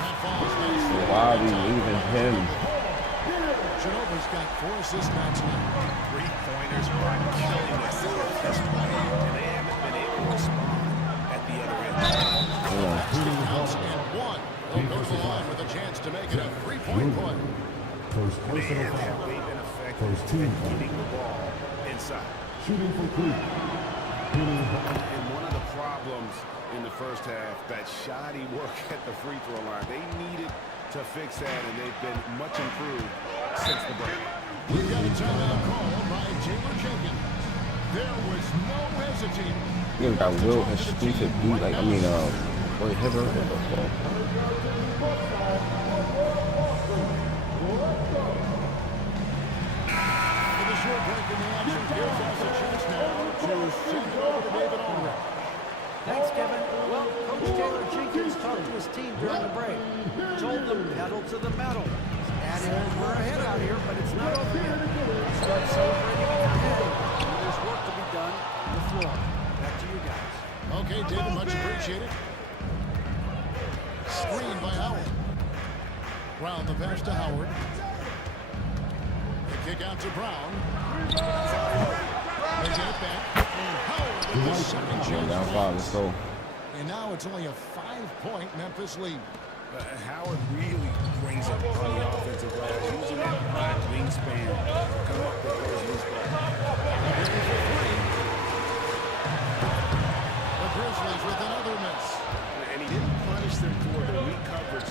That falls nicely. Why are we leaving him? Ginobili's got 4 assists now tonight. 3-pointers are killing us this play, and they haven't been able to respond at the other end. Counts and 1. They'll go to the line with a chance to make it a 3-point play. First personal Man, have foul. they been effective First at team getting the ball inside. Shooting for 3. And one of the problems in the first half, that shoddy work at the free throw line. They needed to fix that, and they've been much improved since the break. We've got a timeout called by Taylor Jenkins. There was no hesitating. You got Will and stupid dude, like, I mean, Roy Hibbert. What the fuck? For the short break in the action, gives us a chance now to send it over to David Allred. Thanks, Kevin. Well, Coach Taylor Jenkins talked to his team during the break. Told them pedal to the metal. Added, we're ahead out here, but it's not over yet. Start celebrating in your head. There's work to be done on the floor. Back to you guys. Okay, David, much appreciated. Screen by Howard. Brown the pass to Howard. The kick out to Brown. They get it back. And Howard with the second chance. Down 5, let's go. And now it's only a 5-point Memphis lead. Howard really brings it on the offensive glass, using that wide wingspan to come up with those loose balls. The Grizzlies with another miss. And he didn't punish them for the weak coverage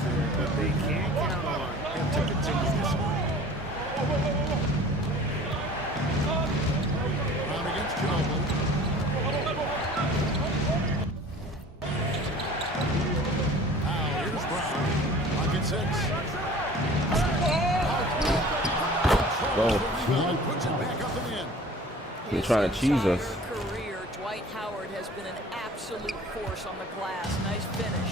trying to cheese us. Career, Dwight Howard has been an absolute force on the glass. Nice finish.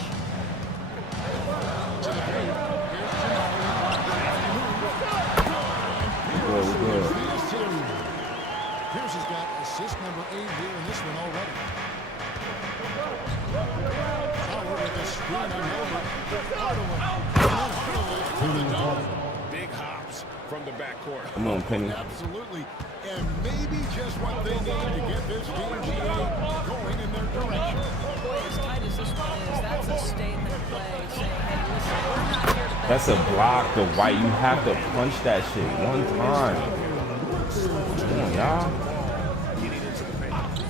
Good. Pierce has got assist number 8 here in this one already. Howard with a screen on Hardaway. Big hops from the backcourt. Come on, Penny. Absolutely. And maybe just what they need to get this team going in their direction. Boy, as tight as this one is, that's a statement play saying, hey, listen, we're not here to That's a block, the White. You have to punch that shit one time. Come on, y'all.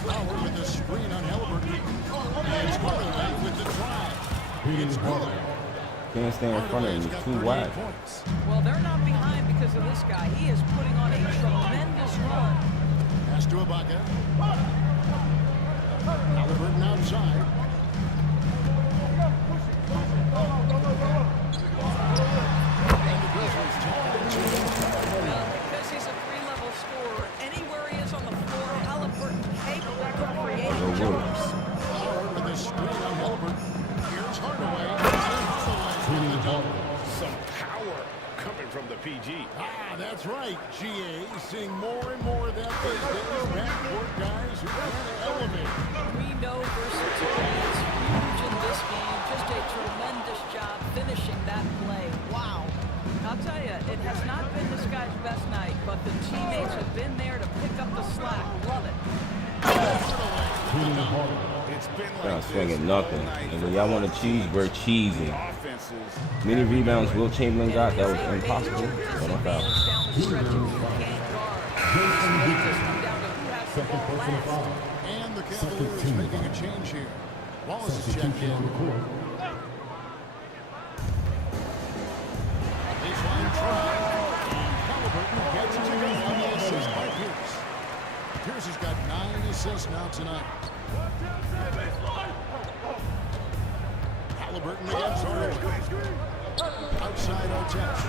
Howard with the screen on Halliburton. And Hardaway with the drive. It's good. Can't stay in front of him. He's too wide. Well, they're not behind because of this guy. He is putting on a tremendous run. Pass to Ibaka. Halliburton outside. And the Grizzlies take it. Well, because he's a three-level scorer, anywhere he is on the floor, Halliburton capable of creating jumpers. Howard with a screen on Halliburton. Here's Hardaway. Some power coming from the PG. That's right. GA seeing more and more of that these days. Backcourt guys who kind of elevate. We know versatility is huge in this game. Just a tremendous job finishing that play. Wow. I'll tell you, it has not been this guy's best night, but the teammates have been there to pick up the slack. Love it. It's been Y'all like swinging nothing. And when y'all want to cheese, we're cheesing. Many rebounds Will Chamberlain got, that was impossible. But I'm foul. And the Cavaliers making a change here. Wallace is checked in. Baseline try. Halliburton gets it to go on the assist by Pierce. Pierce has got 9 assists now tonight. Halliburton against Hardaway. Outside Artest.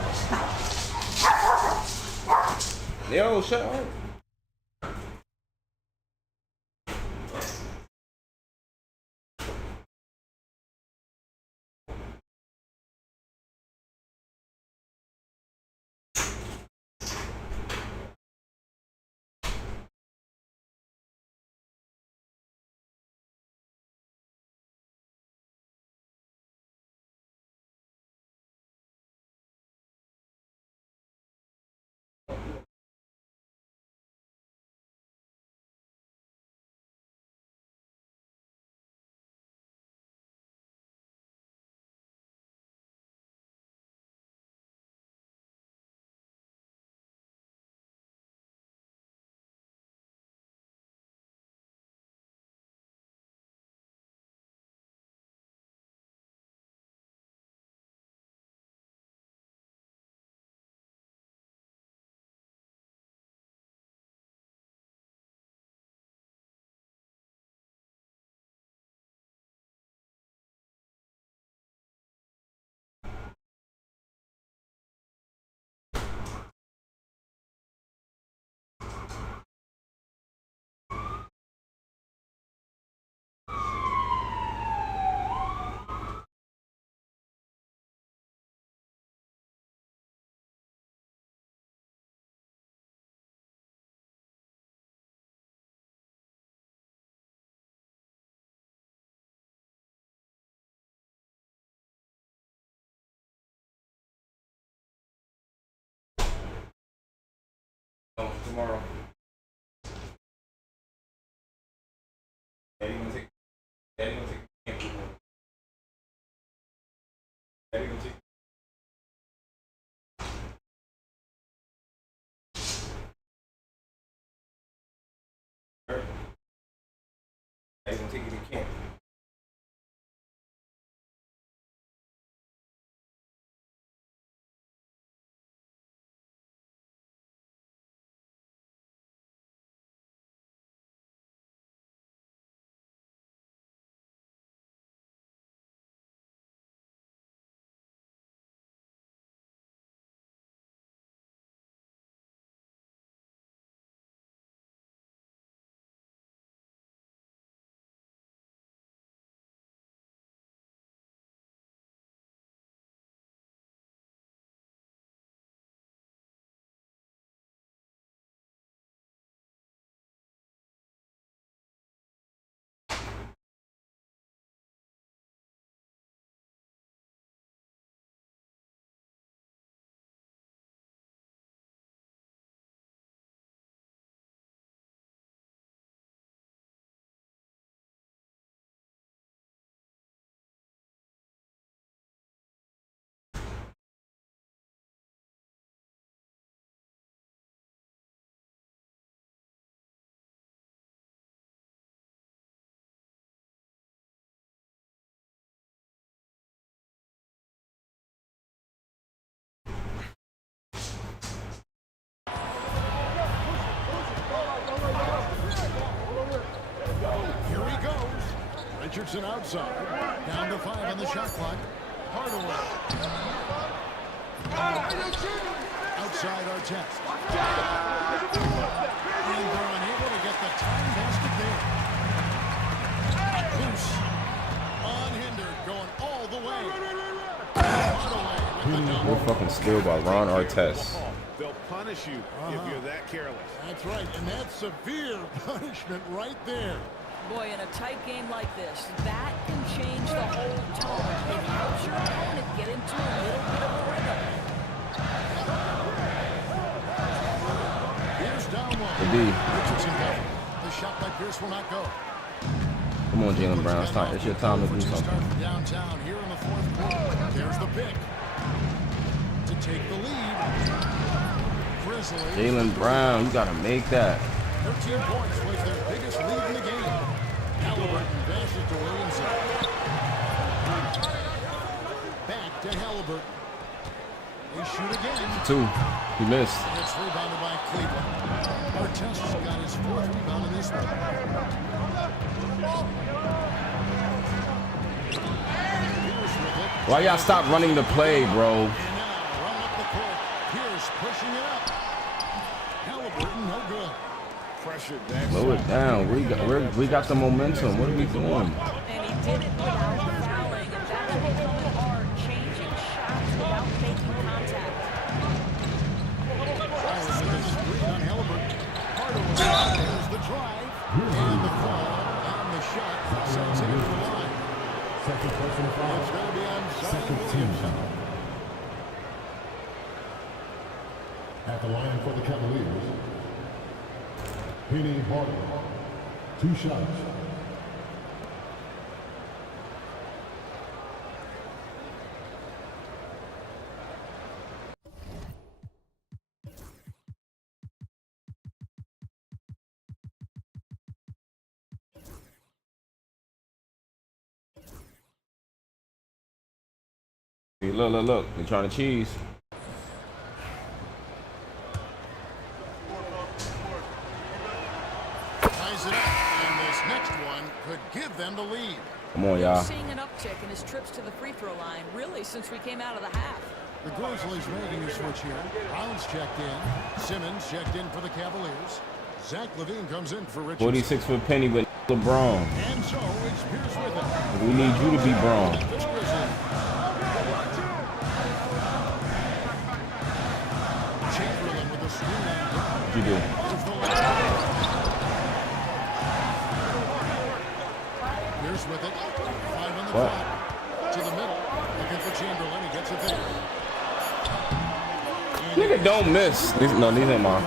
Yo, shut up. Tomorrow. Daddy gonna take camp. Daddy gonna take Daddy gonna take you to camp. Richardson outside. Down to 5 on the shot clock. Hardaway. Outside Artest. And they're unable to get the time basket there. Loose. Unhindered. Going all the way. Hardaway with the double. We're fucking still by Ron Artest. They'll punish you if you're that careless. That's right, and that's severe punishment right there. Boy, in a tight game like this, that can change the whole tone. It helps your opponent get into a little bit of a rhythm. Here's down low. Richardson got it. The shot by Pierce will not go. Come on, Jaylen Brown. It's your time to do something. Downtown here in the fourth quarter. There's the pick. To take the lead. Grizzlies. Jaylen Brown, you gotta make that. 13 points was their biggest lead in the game. Halliburton passes to Williamson. Back to Halliburton. They shoot again. 2. He missed. It's rebounded by Cleveland. Artest's got his 4th rebound in this one. Why y'all stop running the play, bro? And now running up the court. Pierce pushing it up. Halliburton, no good. Pressure. Slow it down. We got the momentum. What are we doing? And he did it without fouling, and that's what people are, changing shots without making contact. With the screen on Halliburton. Hardaway. There's the drive. And the foul on the shot. Sends it to the line. Second personal foul. It's going to be on Second team foul. At the line for the Cavaliers, Penny Hardaway. 2 shots. Look. They're trying to cheese. Ties it up, and this next one could give them the lead. Come on, y'all. Seeing an uptick in his trips to the free throw line, really, since we came out of the half. The Grizzlies making a switch here. Brown's checked in. Simmons checked in for the Cavaliers. Zach LaVine comes in for Richardson. 46 for Penny with LeBron. And so it's Pierce with it. We need you to be Braun. Chamberlain with the screen on Brown. What you do? Pierce with it. 5 on the What? clock. To the middle. Looking for Chamberlain. He gets it there. Nigga, don't miss. These ain't mine.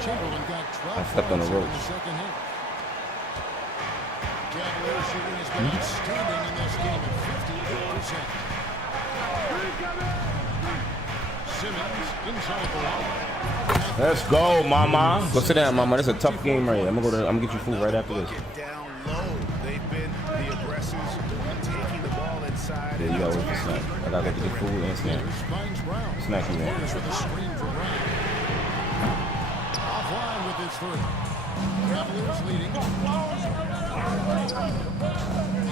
Chamberlain got 12 I stepped on the points in ropes. the second half. Cavaliers shooting has been outstanding in this game at 58%. Simmons inside the line. Let's go, mama. Go sit down, mama. This is a tough game right here. I'm gonna get you food right after this. Down low. They've been the aggressors, taking the ball inside. Yeah, you gotta wait for snack. I gotta go get food and snack. Finds Brown. Snack you, man. With a screen for Brown. Offline with his 3. Cavaliers leading.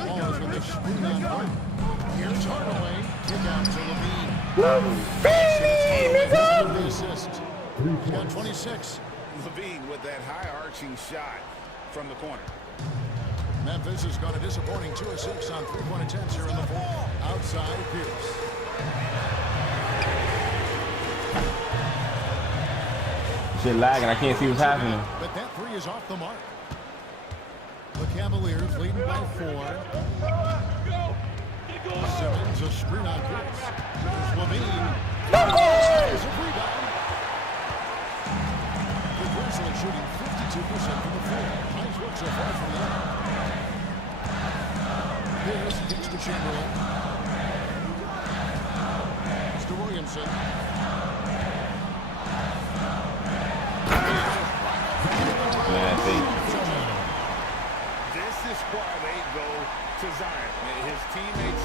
Wallace with a screen on Brown. Here's Hardaway. Kick out to LaVine. The assist. He got 26. LaVine with that high arching shot from the corner. Memphis has got a disappointing 2 of 6 on 3-point attempts here in the fourth. Outside Pierce. Shit lagging. I can't see what's happening. But that 3 is off the mark. The Cavaliers leading by 4. Simmons a screen on Pierce. There's LaVine. There's a rebound. The Grizzlies shooting 52% from the floor. Nice work so far from them. Pierce kicks to Chamberlain. It's to Williamson. This is why they go to Zion. His teammates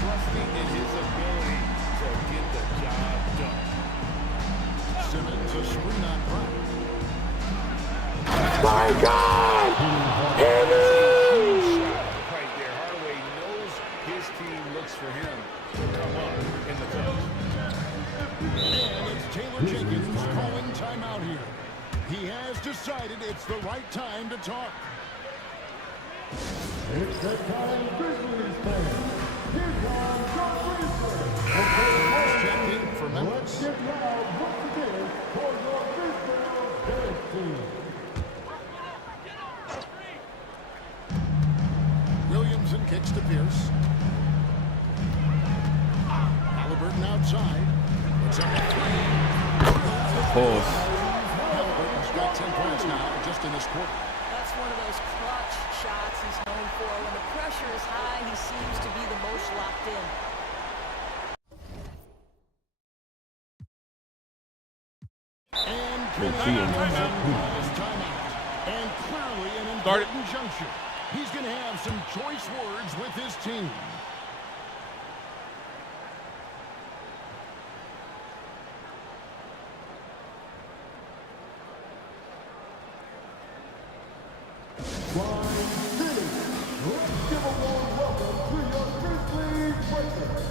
trusting in his ability to get the job done. Simmons a screen on Brown. My God! time to talk. It's the time Grizzlies fans. Here's one Check in for Memphis. Let's get loud once again for your Grizzlies team. Williamson kicks to Pierce. Halliburton outside. It's up a three. Of course. Halliburton's got 10 points now just in this quarter. That's one of those clutch shots he's known for. When the pressure is high, he seems to be the most locked in. And cheating. And clearly an important juncture. He's going to have some choice words with his team. Let's give a warm welcome to your Grizzlies Breakers.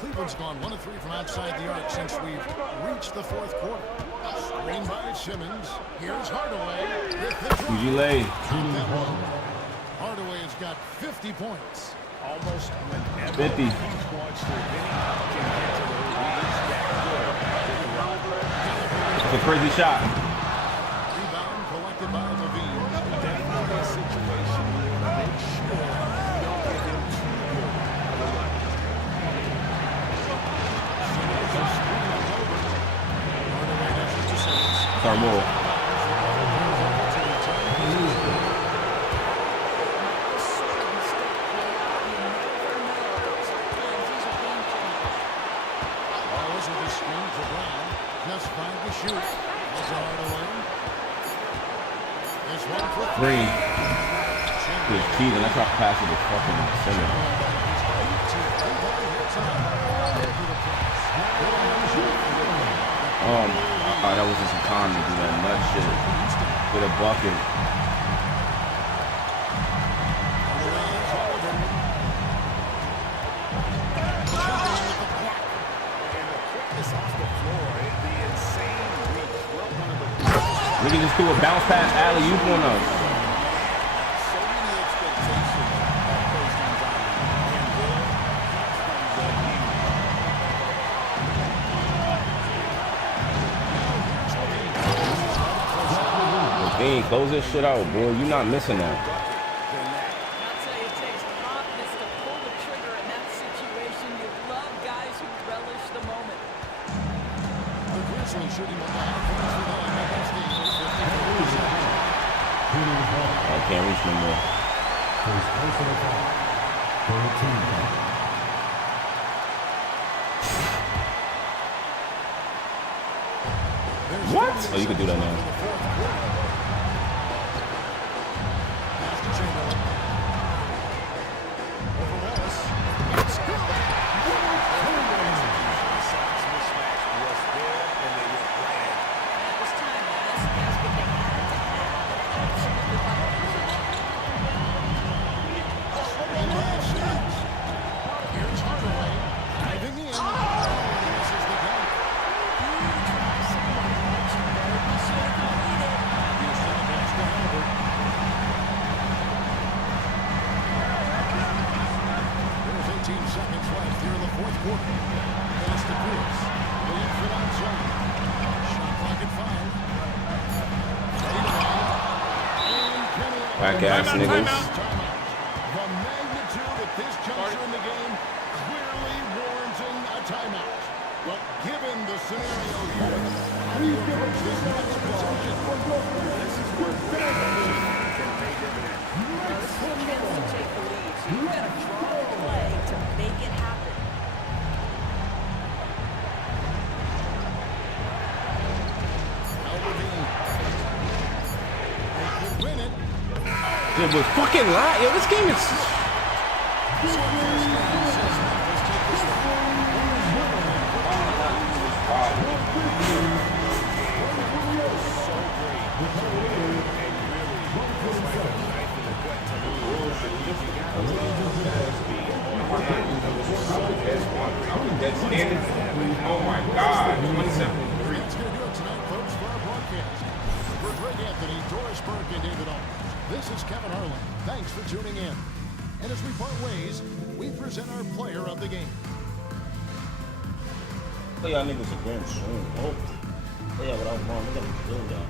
Cleveland's gone 1 of 3 from outside the arc since we've reached the fourth quarter. Screen by Simmons. Here's Hardaway with the UGLA. Hardaway's got 50 points. Almost whenever 50. he wants to, Vinny can get to the lead. He's that good. It's a crazy shot. Rebound collected by Levine. Definitely a situation you want to make sure you don't get him too good. It's our move. Green. He was cheating. That's how pass it was fucking center. That was just some time to do that nut shit. Get a bucket. Nigga just threw a bounce pass alley-oop on us. Hey, close this shit out, boy. You're not missing that. I'll tell you, it takes confidence to pull the trigger in that situation. You love guys who relish the moment. The Grizzlies shooting on the I can't reach no more. What? Oh, you can do that now. Back ass niggas. The magnitude at this juncture in the game clearly warranting a timeout. But given the scenario here, It was fucking loud. Yo, this game is. Oh my God, 27-3. That's going to do it tonight, folks, for our broadcast. For Greg Anthony, Doris Burke, and David Owens, this is Kevin Harlan. Thanks for tuning in. And as we part ways, we present our player of the game. Oh, y'all niggas again soon. Oh, yeah, but I was wrong. We gotta kill y'all.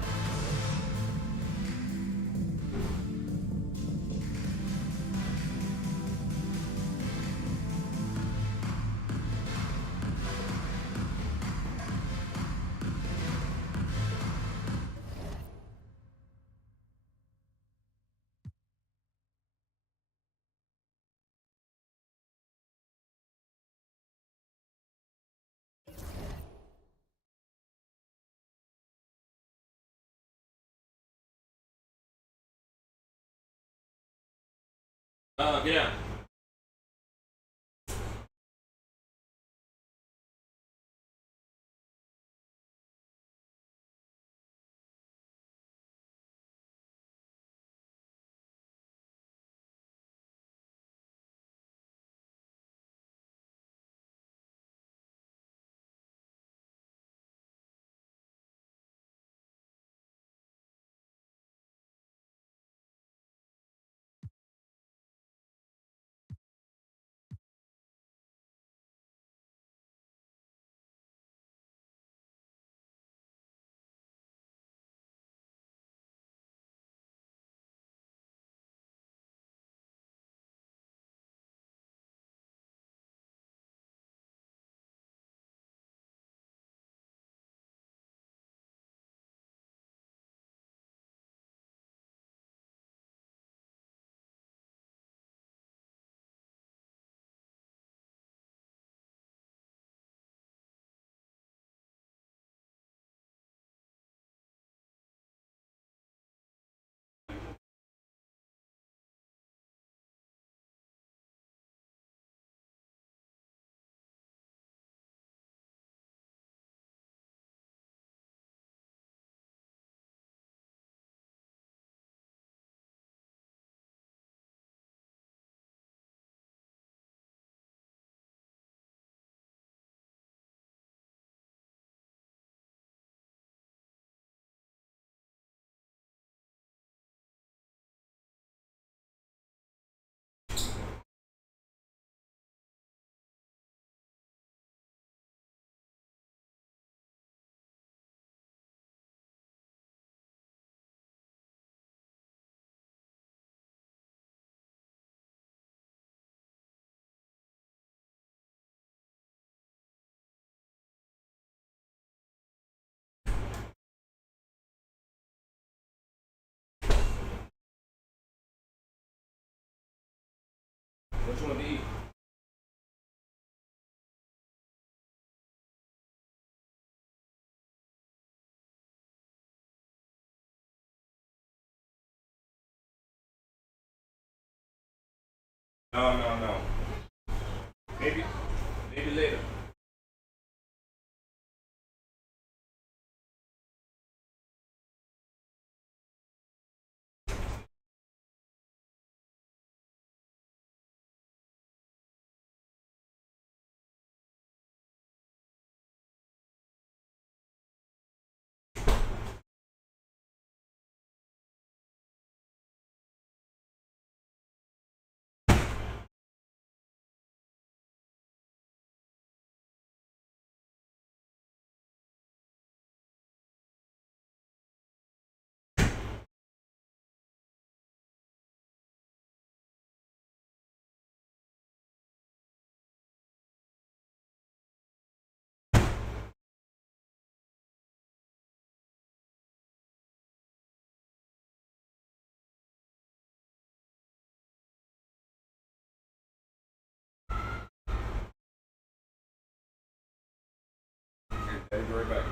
Yeah. What you want to eat? No. Maybe later. I'll be right back.